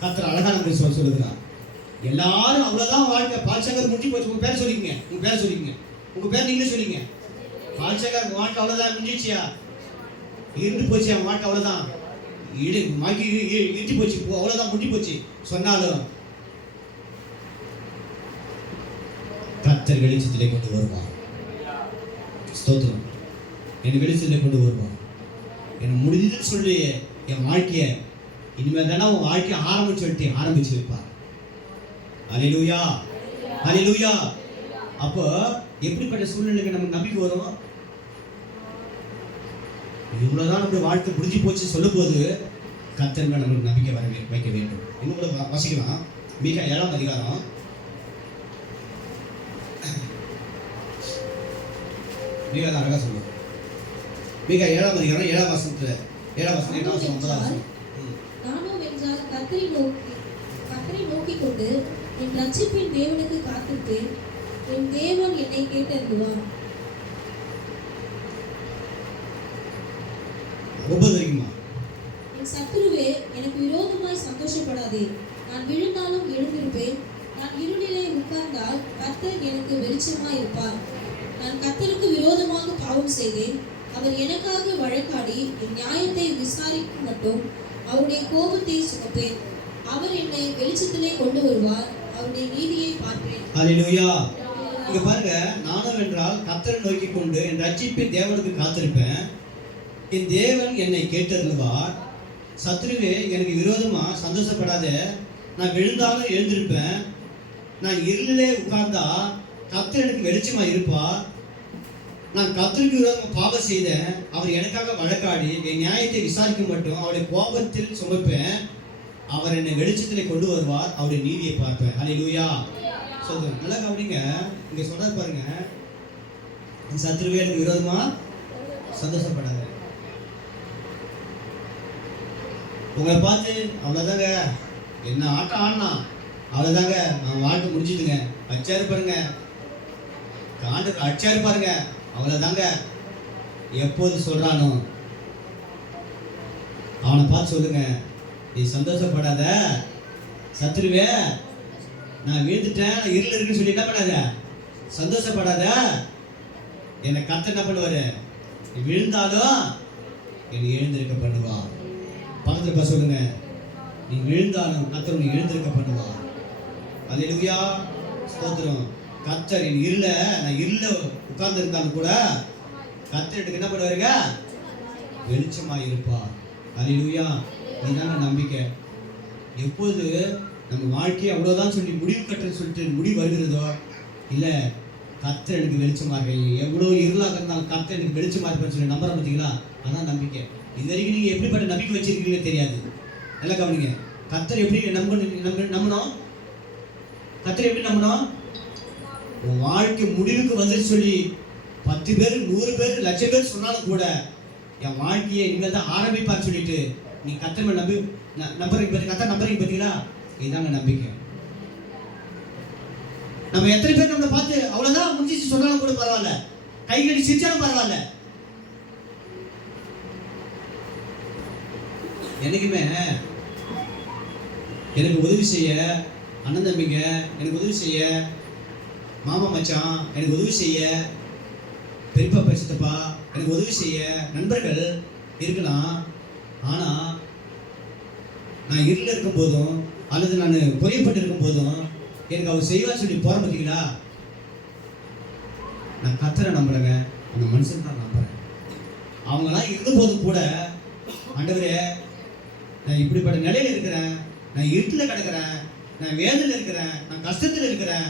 கர்த்தர் அழகா நமக்கு சொல்லுகிறார். எல்லாரும் அவ்வளவுதான் வாழ்க்கை. பால்சங்கர் முடிஞ்சு போச்சு. உங்க பேரை சொல்லிக்கங்க. உங்க பேர் நீங்களே சொல்லிங்க. பால்சங்கர் வாழ்க்கை அவ்வளவுதான் முடிஞ்சிச்சியா? இருந்து போச்சு அவன் வாழ்க்கை அவ்வளவுதான். இடிச்சு போச்சு, அவ்வளவுதான் முடிஞ்சு போச்சு சொன்னாலும் கர்த்தர் வெளிச்சத்திலே கொண்டு வருவார். ஸ்தோத்திரம். என்னை வெளிச்சத்திலே கொண்டு வருவார். என்ன முடிஞ்சதுன்னு சொல்லி என் வாழ்க்கைய இனிமேல் தானே உன் வாழ்க்கைய ஆரம்பிச்சு வைப்பார். அல்லேலூயா, அல்லேலூயா. அப்போ எப்படிப்பட்ட சூழ்நிலைக்கு நமக்கு நம்பிக்கை வரும்? இவ்வளவுதான் நம்முடைய வாழ்க்கை முடிஞ்சு போச்சு சொல்லும் போது கர்த்தர் மேல் நம்மளுக்கு நம்பிக்கை வைக்க வேண்டும். இன்னும் கூட வாசிக்கலாம். மீகா 7ஆம் அதிகாரம். மீகா அழகா சொல்லுவோம். மீகா 7ஆம் அதிகாரம் 7ஆம் வசனத்துல 7ஆம் வசனம் 8ஆம் வசனம் 9ஆம் வசனம். நானும் என்றால் கர்த்தரை நோக்கிக் கொண்டு என் ரட்சிப்பின் தேவனுக்கு காத்திருப்பேன். என் தேவன் என்னை கேட்டருளுவார். உபதரிக்குமா? என் சத்துருவே, எனக்கு விரோதமாய் சந்தோஷப்படாதே. நான் விழுந்தாலும் எழுந்திருப்பேன். நான் இருளிலே உட்கார்ந்தால் கர்த்தர் எனக்கு வெளிச்சமாய் இருப்பார். நான் கர்த்தருக்கு விரோதமாக பாவம் செய்தேன். அவர் எனக்காக வழக்காடி என் நியாயத்தை விசாரிக்கும் மட்டும் அவருடைய கோபத்தை சுமப்பேன். அவர் என்னை வெளிச்சத்திலே கொண்டு வருவார். அவருடைய நீதியை பார்ப்பேன். அல்லேலூயா. இங்க பாருங்க, நானும் என்றால் கர்த்தரை நோக்கி கொண்டு என் ரட்சிப்பின் தேவனுக்கு காத்திருப்பேன். என் தேவன் என்னை கேட்டருளுவார். சத்துருவே, எனக்கு விரோதமா சந்தோஷப்படாத. நான் விழுந்தாலும் எழுந்திருப்பேன். நான் இருளிலே உட்கார்ந்தா கர்த்தர் எனக்கு வெளிச்சமா இருப்பார். நான் கர்த்தருக்கு விரோதமா பாவம் செய்தேன். அவர் எனக்காக வழக்காடி என் நியாயத்தை விசாரிக்க மட்டும் அவருடைய கோபத்தில் சுமப்பேன். அவர் என்னை வெளிச்சத்திலே கொண்டு வருவார். அவருடைய நீதியை பார்ப்பேன். அல்லேலூயா. சொல்றேன் நல்லா கவனிங்க. இங்க சொல்றாரு பாருங்க, சத்துருவே எனக்கு விரோதமா சந்தோஷப்படாத. உங்களை பார்த்து அவ்வளோதாங்க, என்ன ஆட்டம் ஆடினா அவ்வளோதாங்க, நான் வாழ்க்கை முடிஞ்சுதுங்க, அச்சாரு பாருங்க, காண்டு அச்சாரு பாருங்க, அவ்வளோதாங்க எப்போது சொல்றானோ அவனை பார்த்து சொல்லுங்க, நீ சந்தோஷப்படாத சத்துருவே, நான் வீழ்ந்துட்டேன், நான் இருள் இருக்குன்னு சொல்லி என்ன பண்ணாத, சந்தோஷப்படாத. என்னை கர்த்தர் என்ன பண்ணுவாரு? நீ விழுந்தாலும் என்னை எழுந்திருக்க பண்ணுவா. பக்கத்துல சொல்லுங்க, நீ விழுந்தாலும் கர்த்தர் நீ எழுந்திருக்க பண்ணுவா. அல்லேலூயா. ஸ்தோத்திரம். கர்த்தர் என் இருள, நான் இருள உட்கார்ந்து இருந்தாலும் கூட கர்த்தர் எனக்கு என்ன பண்ணுவாருங்க? வெளிச்சமா இருப்பா. அல்லேலூயா. இதுதாங்க நம்பிக்கை. எப்போது நம்ம வாழ்க்கையை அவ்வளோதான் சொல்லி முடிவு கட்டுன்னு சொல்லிட்டு முடிவு வருகிறதோ, இல்லை கர்த்தர் எனக்கு வெளிச்சமா இருக்கேன், எவ்வளோ இருளாக இருந்தாலும் கர்த்தர் எனக்கு வெளிச்சமா இருப்பேன்னு சொல்லி நம்புற பார்த்தீங்களா? அதான் நம்பிக்கை. இது வரைக்கும் நீங்கள் எப்படிப்பட்ட நம்பிக்கை வச்சிருக்கீங்கன்னு தெரியாது. நல்லா கவனிங்க. கர்த்தர் எப்படி நம்பணும்? கர்த்தர் எப்படி நம்பணும்? உன் வாழ்க்கை முடிவுக்கு வந்துட்டு சொல்லி 10 பேர் 100 பேர் 1,00,000 பேர் சொன்னாலும் கூட என் வாழ்க்கையை இனிமேல் தான் ஆரம்பிப்பான்னு சொல்லிட்டு நீ கர்த்தர் மேல் நம்புறீங்க. கர்த்தர் நம்புறீங்க பார்த்தீங்களா? இதுதாங்க நம்பிக்கை. நம்ம எத்தனை பேர் நம்மளை பார்த்து அவ்வளவுதான் முடிஞ்சிச்சு சொன்னாலும் கூட பரவாயில்ல, கைகடி சிரிச்சாலும் பரவாயில்ல. எனக்குமே எனக்கு உதவி செய்ய அண்ணன் தம்பிங்க, எனக்கு உதவி செய்ய மாமா மச்சான், எனக்கு உதவி செய்ய பெரியப்பா பேசிட்டப்பா, எனக்கு உதவி செய்ய நண்பர்கள் இருக்கலாம். ஆனா நான் இருளில் இருக்கும் போதும் அல்லது நான் குறையப்பட்டு இருக்கும் போதும் எனக்கு அவர் செய்வான்னு சொல்லி போற பார்த்தீங்களா? நான் கர்த்தரை நம்புறேங்க, அந்த மனுஷன் தான் நம்புறேன். அவங்களாம் இருந்த போதும் கூட, ஆண்டவரே நான் இப்படிப்பட்ட நிலையில இருக்கிறேன், நான் இருட்டில் கிடக்கிறேன், நான் வேதனையில் இருக்கிறேன், நான் கஷ்டத்தில் இருக்கிறேன்,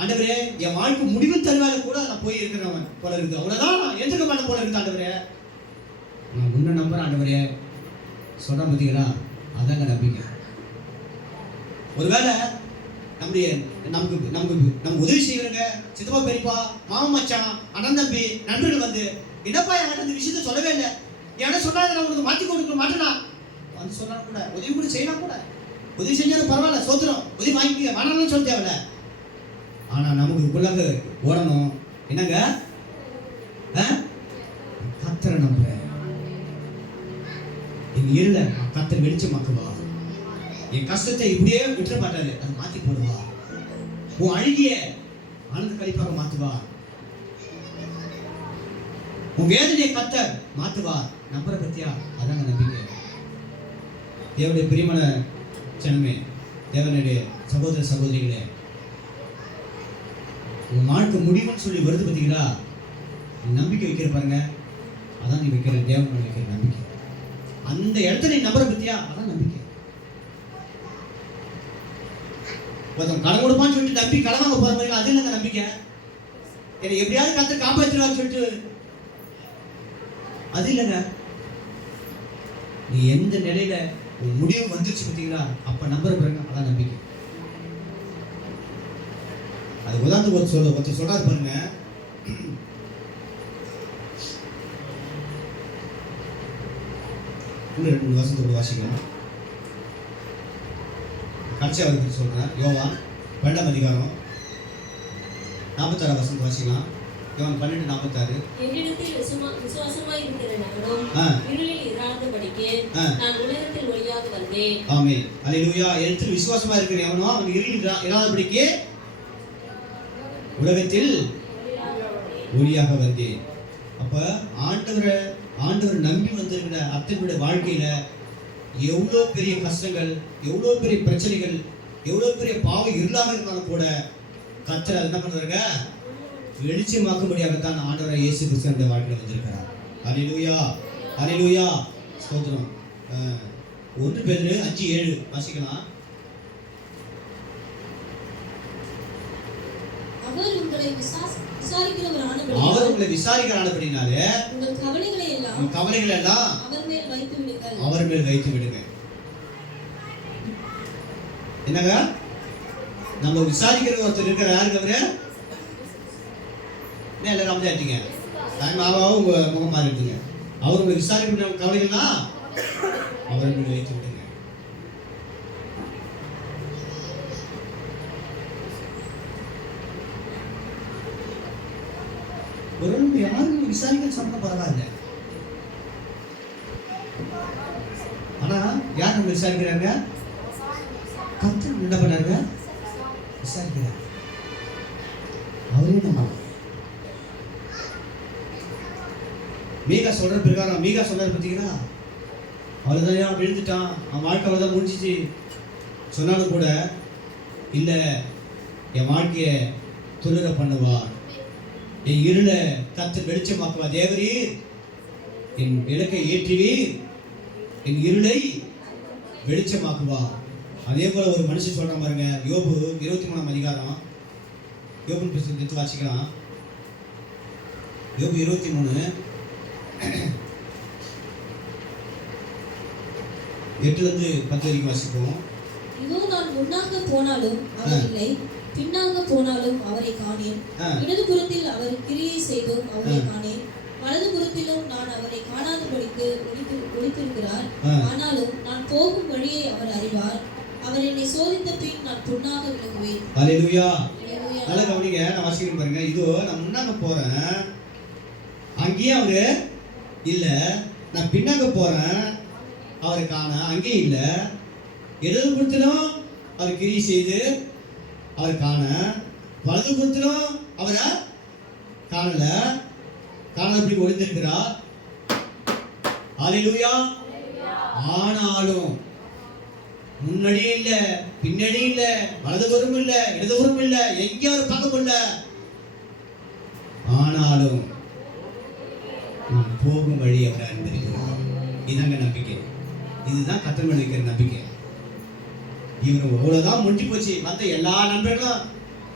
ஆண்டவரே என் வாழ்க்கை முடிவு தருவாரு கூட நான் போய் இருக்கிறவன் போல இருக்குது, அவ்வளோதான் நான் எந்திருக்க மாட்டேன் போல இருக்குது. ஆண்டவரே நான் உன்னை நம்புறேன். ஆண்டவரே சொல்ற பார்த்தீங்களா? அதாங்க நம்பிக்கை. ஒருவேளை நமக்கு உதவி செய்யறங்க சித்தப்பா பெரியப்பா மாமா மச்சான் அண்ணன் தம்பி நண்பர்கள் வந்து, என்னப்பா என்கிட்ட இந்த விஷயத்த சொல்லவே இல்லை, என்ன சொன்னாலும் நான் உனக்கு மாற்றி கொடுக்க மாட்டேனா வந்து சொன்னாலும் கூட, உதவி கூட செய்யலாம் கூட, உதவி செஞ்சாலும் பரவாயில்ல, சோத்துறோம், உதவி வாங்கிக்க வேணாம்னு சொல்ல தேவையில்ல. ஆனா நமக்கு உள்ளாக ஓடணும் என்னங்க? கர்த்தரை நம்புறேன், என் இருள கர்த்தர் வெளிச்சமாக்குவா. என் கஷ்டத்தை இப்படியே விட்டுற மாட்டாரு, அதை மாத்தி போடுவா. உன் அழுகிய ஆனந்த கழிப்பாக மாத்துவா. உன் வேதனையை கர்த்தர் மாத்துவா. நம்புற பத்தியா? அதாங்க நம்பிக்கை. தேவனுடைய பிரியமான ஜனமே, தேவனுடைய சகோதர சகோதரிகளே, உன் வாழ்க்கை முடிவுன்னு சொல்லி வருது பார்த்தீங்களா? நம்பிக்கை வைக்கிற பாருங்க, அதான் நீ வைக்கிற தேவன் வைக்கிற நம்பிக்கை. அந்த இடத்துல நீ நம்புற பத்தியா? அதான் நம்பிக்கை. ஒருத்தன் கடன் கொடுப்பான்னு சொல்லிட்டு நம்பி கடன் வாங்க போற மாதிரி அது இல்லைங்க நம்பிக்கை. என்னை எப்படியாவது கர்த்தர் காப்பாற்றிடுவான்னு சொல்லிட்டு அது இல்லைங்க. நீ எந்த நிலையில உன் முடிவு வந்துருச்சு பார்த்தீங்களா, அப்ப நம்புற பாருங்க, அதான் நம்பிக்கை. அது உதாரணத்துக்கு ஒருத்தர் சொல்றாரு பாருங்க, இன்னும் 2 வருஷத்துக்கு வாசிக்கலாம். கடைசி அவருக்கு சொல்றேன். யோவான் 12ஆம் அதிகாரம் 46 வசனத்தை வாசிக்கலாம். யோவான் 12:46. என்னிடத்தில் விசுவாசமாய் இருக்கிற நகரம் இருளில் இராதபடிக்கு நான் உலகத்தில் ஒளியாக வந்தேன். ஆமென். அல்லேலூயா. என்னிடத்தில் விசுவாசமா இருக்கிற எவனோ அவன் இருளில் இராதபடிக்கு உலகத்தில் ஒளியாக வந்தேன். அப்ப ஆண்டவரை நம்பி வந்திருக்கிற அத்தனுடைய வாழ்க்கையில எவ்வளோ பெரிய கஷ்டங்கள், எவ்வளோ பெரிய பிரச்சனைகள், எவ்வளோ பெரிய பாவம் இருளாக இருந்தாலும் கூட கர்த்தர் என்ன பண்ணுவாங்க, வெளிச்சமாக்கும்படியாகத்தான் ஆண்டவரை இயேசு கிறிஸ்துவின் வாழ்க்கையில் வந்திருக்கிறார். அல்லேலூயா, அல்லேலூயா, ஸ்தோத்திரம். 1 பேதுரு 5:7 வாசிக்கலாம். அவர் உங்களை விசாரிக்கிறானபடினாலே உங்கள் கவலைகளை எல்லாம் அவர் மேல் வைத்து விடுங்க. என்னங்க, நம்ம விசாரிக்கிற ஒருத்தர் இருக்கிற யாருக்கு அவரு? என்ன எல்லாரும் அமைஞ்சாட்டீங்க? தாய்மாவும் உங்க முகம் மாறி இருக்குங்க. அவர் உங்களை விசாரிக்கிற கவலைகள்லாம் அவர் மேல் வைத்து விடுங்க. ஒரு யாரும் விசாரிக்க சொன்ன பரவாயில்ல. ஆனா யார் நம்ம விசாரிக்கிறாங்க? கர்த்தர் என்ன பண்ணாருங்க? விசாரிக்கிறார். அவரே நம்ம மீகா சொல்ற பிரகாரம், மீகா சொல்றாரு பார்த்தீங்கன்னா, அவ்வளோதான் விழுந்துட்டான், அவன் வாழ்க்கை அவ்வளோதான் முடிஞ்சிச்சு சொன்னாலும் கூட இல்லை, என் வாழ்க்கையை துளிர பண்ணுவார், என் இருளை கர்த்தர் வெளிச்சமாக்குவா. தேவரீர் என் விளக்கை ஏற்றுவீர், என் இருளை வெளிச்சமாக்குவா. அதே போல ஒரு மனுஷன் சொல்ற பாருங்க, யோபு 23ஆம் அதிகாரம், யோபு எடுத்து வாசிக்கலாம். யோபு 23 8 வரைக்கும் வாசிப்போம். இதோ நான் முன்னாக போனாலும் அவர் இல்லை, பின்னாக போனாலும் அவரை காணேன். இடது புறத்தில் அவர் கிரியை செய்தும் அவரை காணேன், வலது புறத்திலும் நான் அவரை காணாதபடிக்கு ஒளித்திருக்கிறார். ஆனாலும் நான் போகும் வழியை அவர் அறிவார். அவர் என்னை சோதித்த பின் நான் பொன்னாக விளங்குவேன். அல்லேலூயா. நல்லா கவனிங்க, நான் வாசிக்கிறேன் பாருங்க. இதோ நான் முன்னாக போறேன், அங்கேயும் அவரு இல்ல. நான் பின்னாக போறேன், அவரை காண அங்கேயும் இல்ல. இடது புறத்திலும் அவர் கிரியை செய்து அவர் காண, வலது புறத்திலும் அவரை காணாதபடி ஒளிந்திருக்கிறார். அல்லேலூயா. ஆனாலும் முன்னாடியும் இல்ல, பின்னாடியும் இல்ல, வலதுபுறம் இல்ல, இடதுபுறம் இல்ல, எங்கேயும் ஒரு பக்கம் இல்ல. ஆனாலும் நான் போகும் வழி அவரை அறிந்திருக்கிறார். இதாங்க நம்பிக்கை. இதுதான் கர்த்தர் மேல் வைக்கிற நம்பிக்கை. இவன் அவ்வளவுதான் முடிஞ்சு போச்சு, மற்ற எல்லா நண்பர்களும்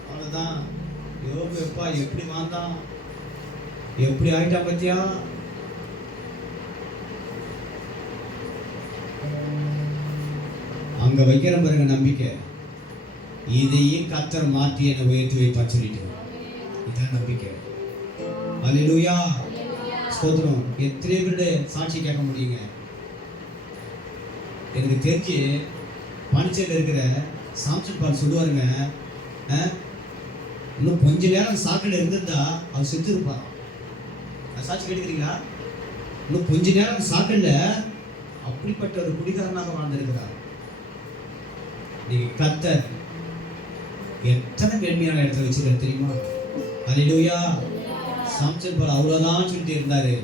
அவ்வளவுதான். யோபு எப்பா எப்படி வாழ்ந்தான், எப்படி ஆயிட்டா பத்தியா? அங்க வைக்கிற பாருங்க நம்பிக்கை. இதையும் கர்த்தர் மாற்றி என்னை உயர்த்தி வைப்பான்னு சொல்லிட்டு, இதான் நம்பிக்கை. அல்லேலூயா, ஸ்தோத்திரம். எத்தனை பேருடைய சாட்சி கேட்க முடியுங்க? எனக்கு தெரிஞ்சு பாண்டிச்சேரியில் இருக்கிற சாம்சன் பால் சொல்லுவாருங்க, இன்னும் கொஞ்ச நேரம் சாக்கடை இருந்திருந்தா அவர் செத்து இருப்பார். சாட்சி கேட்டுக்கிறீங்களா? இன்னும் கொஞ்ச நேரம் சாக்கடையில் அப்படிப்பட்ட ஒரு குடிகாரனாக வாழ்ந்திருக்கிறார். நீங்க கர்த்தர் எத்தனை மேன்மையான இடத்துல வச்சிருக்காரு தெரியுமா? அல்லேலூயா. சாம்சன் போல அவ்வளவுதான் சொல்லிட்டு இருந்தாரு,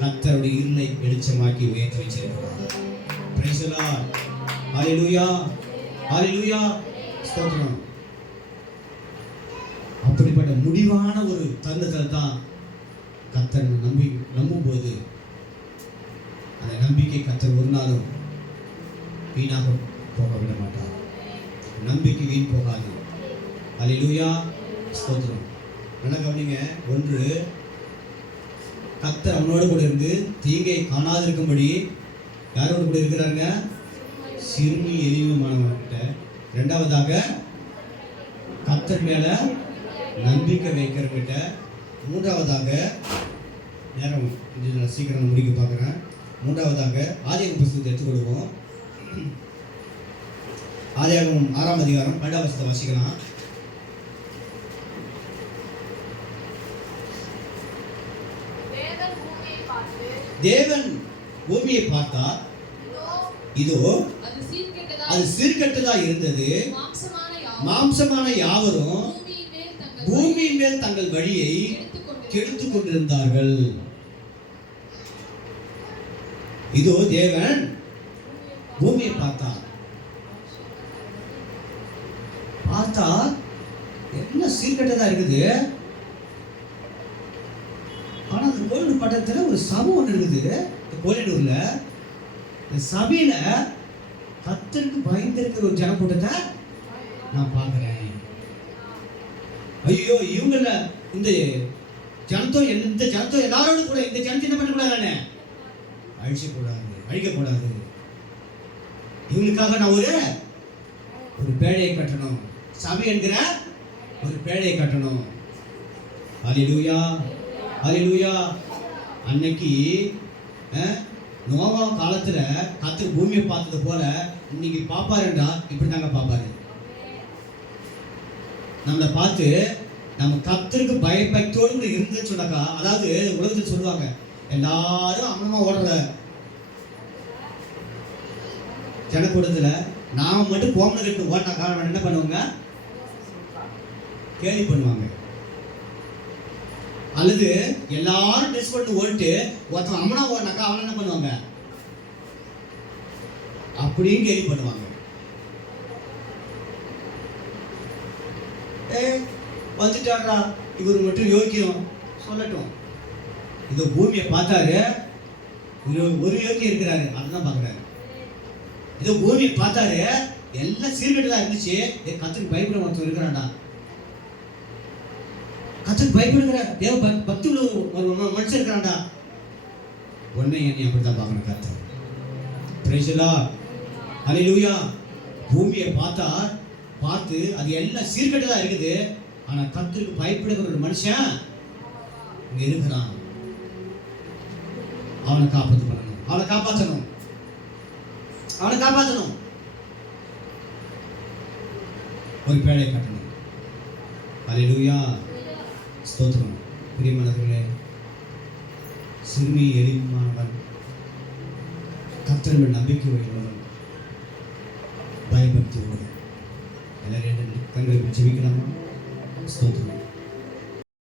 கர்த்தருடைய இருளை வெளிச்சமாக்கி உயர்த்தி வச்சிருக்கிறார். Praise the Lord. அல்லேலூயா, அல்லேலூயா, ஸ்தோத்திரம். அப்படிப்பட்ட முடிவான ஒரு தருணத்தில் தான் கர்த்தர் நம்பும்போது அந்த நம்பிக்கை கர்த்தர் ஒரு நாளும் வீணாக போக விட மாட்டார். நம்பிக்கை வீண் போகாது. அல்லேலூயா, ஸ்தோத்திரம். என்ன கவனிங்க, ஒன்று கர்த்தர் அவனோடு கூட இருந்து தீங்கை காணாதிருக்கும்படி யாரோடு கூட இருக்கிறாருங்க? சிறுமி எளிமையானவன்கிட்ட. இரண்டாவதாக கர்த்தர் மேல நம்பிக்கை வைக்கிறவங்கிட்ட. மூன்றாவதாக, நேரம் கொஞ்சம் சீக்கிரம் முடிக்க பார்க்குறேன். மூன்றாவதாக ஆதியாகமம் புத்தகத்தை எடுத்துக்கொள்வோம். ஆதியாகமம் 6ஆம் அதிகாரம் 2ஆம் வசனத்தை வாசிக்கலாம். தேவன் பூமியை பார்த்தார், இதோ அது சீர்கெட்டதா இருந்தது, மாம்சமான யாவரும் பூமியின் மேல் தங்கள் வழியை கெடுத்துக் கொண்டிருந்தார்கள். இதோ தேவன் பூமியை பார்த்தார், என்ன சீர்கெட்டதா இருக்குது. ஆனா அந்த கோயிலூர் பட்டணத்துல ஒரு சபை ஒன்று இருக்குது. கோயிலூர்ல சபையில கர்த்தருக்கு பயந்திருக்கிற ஒரு ஜனக்கூட்டத்தை நான் பார்க்கிறேன். ஐயோ, இவங்கள இந்த ஜனத்தம் எல்லாரோட கூட இந்த ஜனத்தை என்ன பண்ணக்கூடாது, அழிக்கக்கூடாது. இவங்களுக்காக நான் ஒரு பேழையை கட்டணும், சபை என்கிற ஒரு பேழையை கட்டணும். அல்லேலூயா, அல்லேலூயா. அன்னைக்கு நோவா காலத்துல கர்த்தர் பூமியை பார்த்தது போல இன்னைக்கு பாப்பாருன்றா இப்படி தாங்க பாப்பாரு. நம்மளை பார்த்து நம்ம கர்த்தருக்கு பயபக்தியோடு இருந்துன்னு சொன்னாக்கா, அதாவது உலகத்தில் சொல்லுவாங்க எல்லாரும் அம்மா ஓடுற ஜனக்கூடத்துல நாம மட்டும் கோமனை ரெண்டு ஓடினாக்கா என்ன பண்ணுவாங்க? கேலி பண்ணுவாங்க. அல்லது எல்லாரும் ட்ரெஸ் பண்ணி ஓடிட்டு ஒருத்தன் அம்மனா ஓடினாக்கா அவன் என்ன பண்ணுவாங்க? அப்படியும் கேலி பண்ணுவாங்க. வந்துட்டாரா இவர் மட்டும் யோக்கியம் சொல்லட்டும். இந்த பூமியை பார்த்தாரு, ஒரு யோக்கியம் இருக்கிறாரு, அதுதான் பார்க்குறாரு. இந்த பூமியை பார்த்தாரு, எல்லாம் சீர்கெட்டதா இருந்துச்சு. கர்த்தருக்கு பயப்பட ஒருத்தர் இருக்கிறான்டா, கர்த்தருக்கு பயப்படுகிற தேவ பக்தி உள்ள ஒரு மனுஷன் இருக்கிறான்டா. உன்னை என்னை அப்படித்தான் பார்க்கணும் கர்த்தர். பிரைஸ் தி லார்ட், ஹல்லேலூயா. பூமியை பார்த்து அது எல்லாம் சீர்கெட்டதா இருக்குது. ஆனா கர்த்தருக்கு பயப்படுகிற ஒரு மனுஷன் இங்க இருக்கிறான். அவனை காப்பாற்றணும். ஒரு பேழையை கட்டணும். ஹல்லேலூயா, ஸ்தோத்திரம். பிரியமானவர்களே, சிறுமி எளிமையானவன், கர்த்தர் மேல் நம்பிக்கை வைக்கிறவன், பயபக்தி உள்ளவன். எல்லாரும் கண்களை ஜெபிக்கலாமா? ஸ்தோத்திரம்.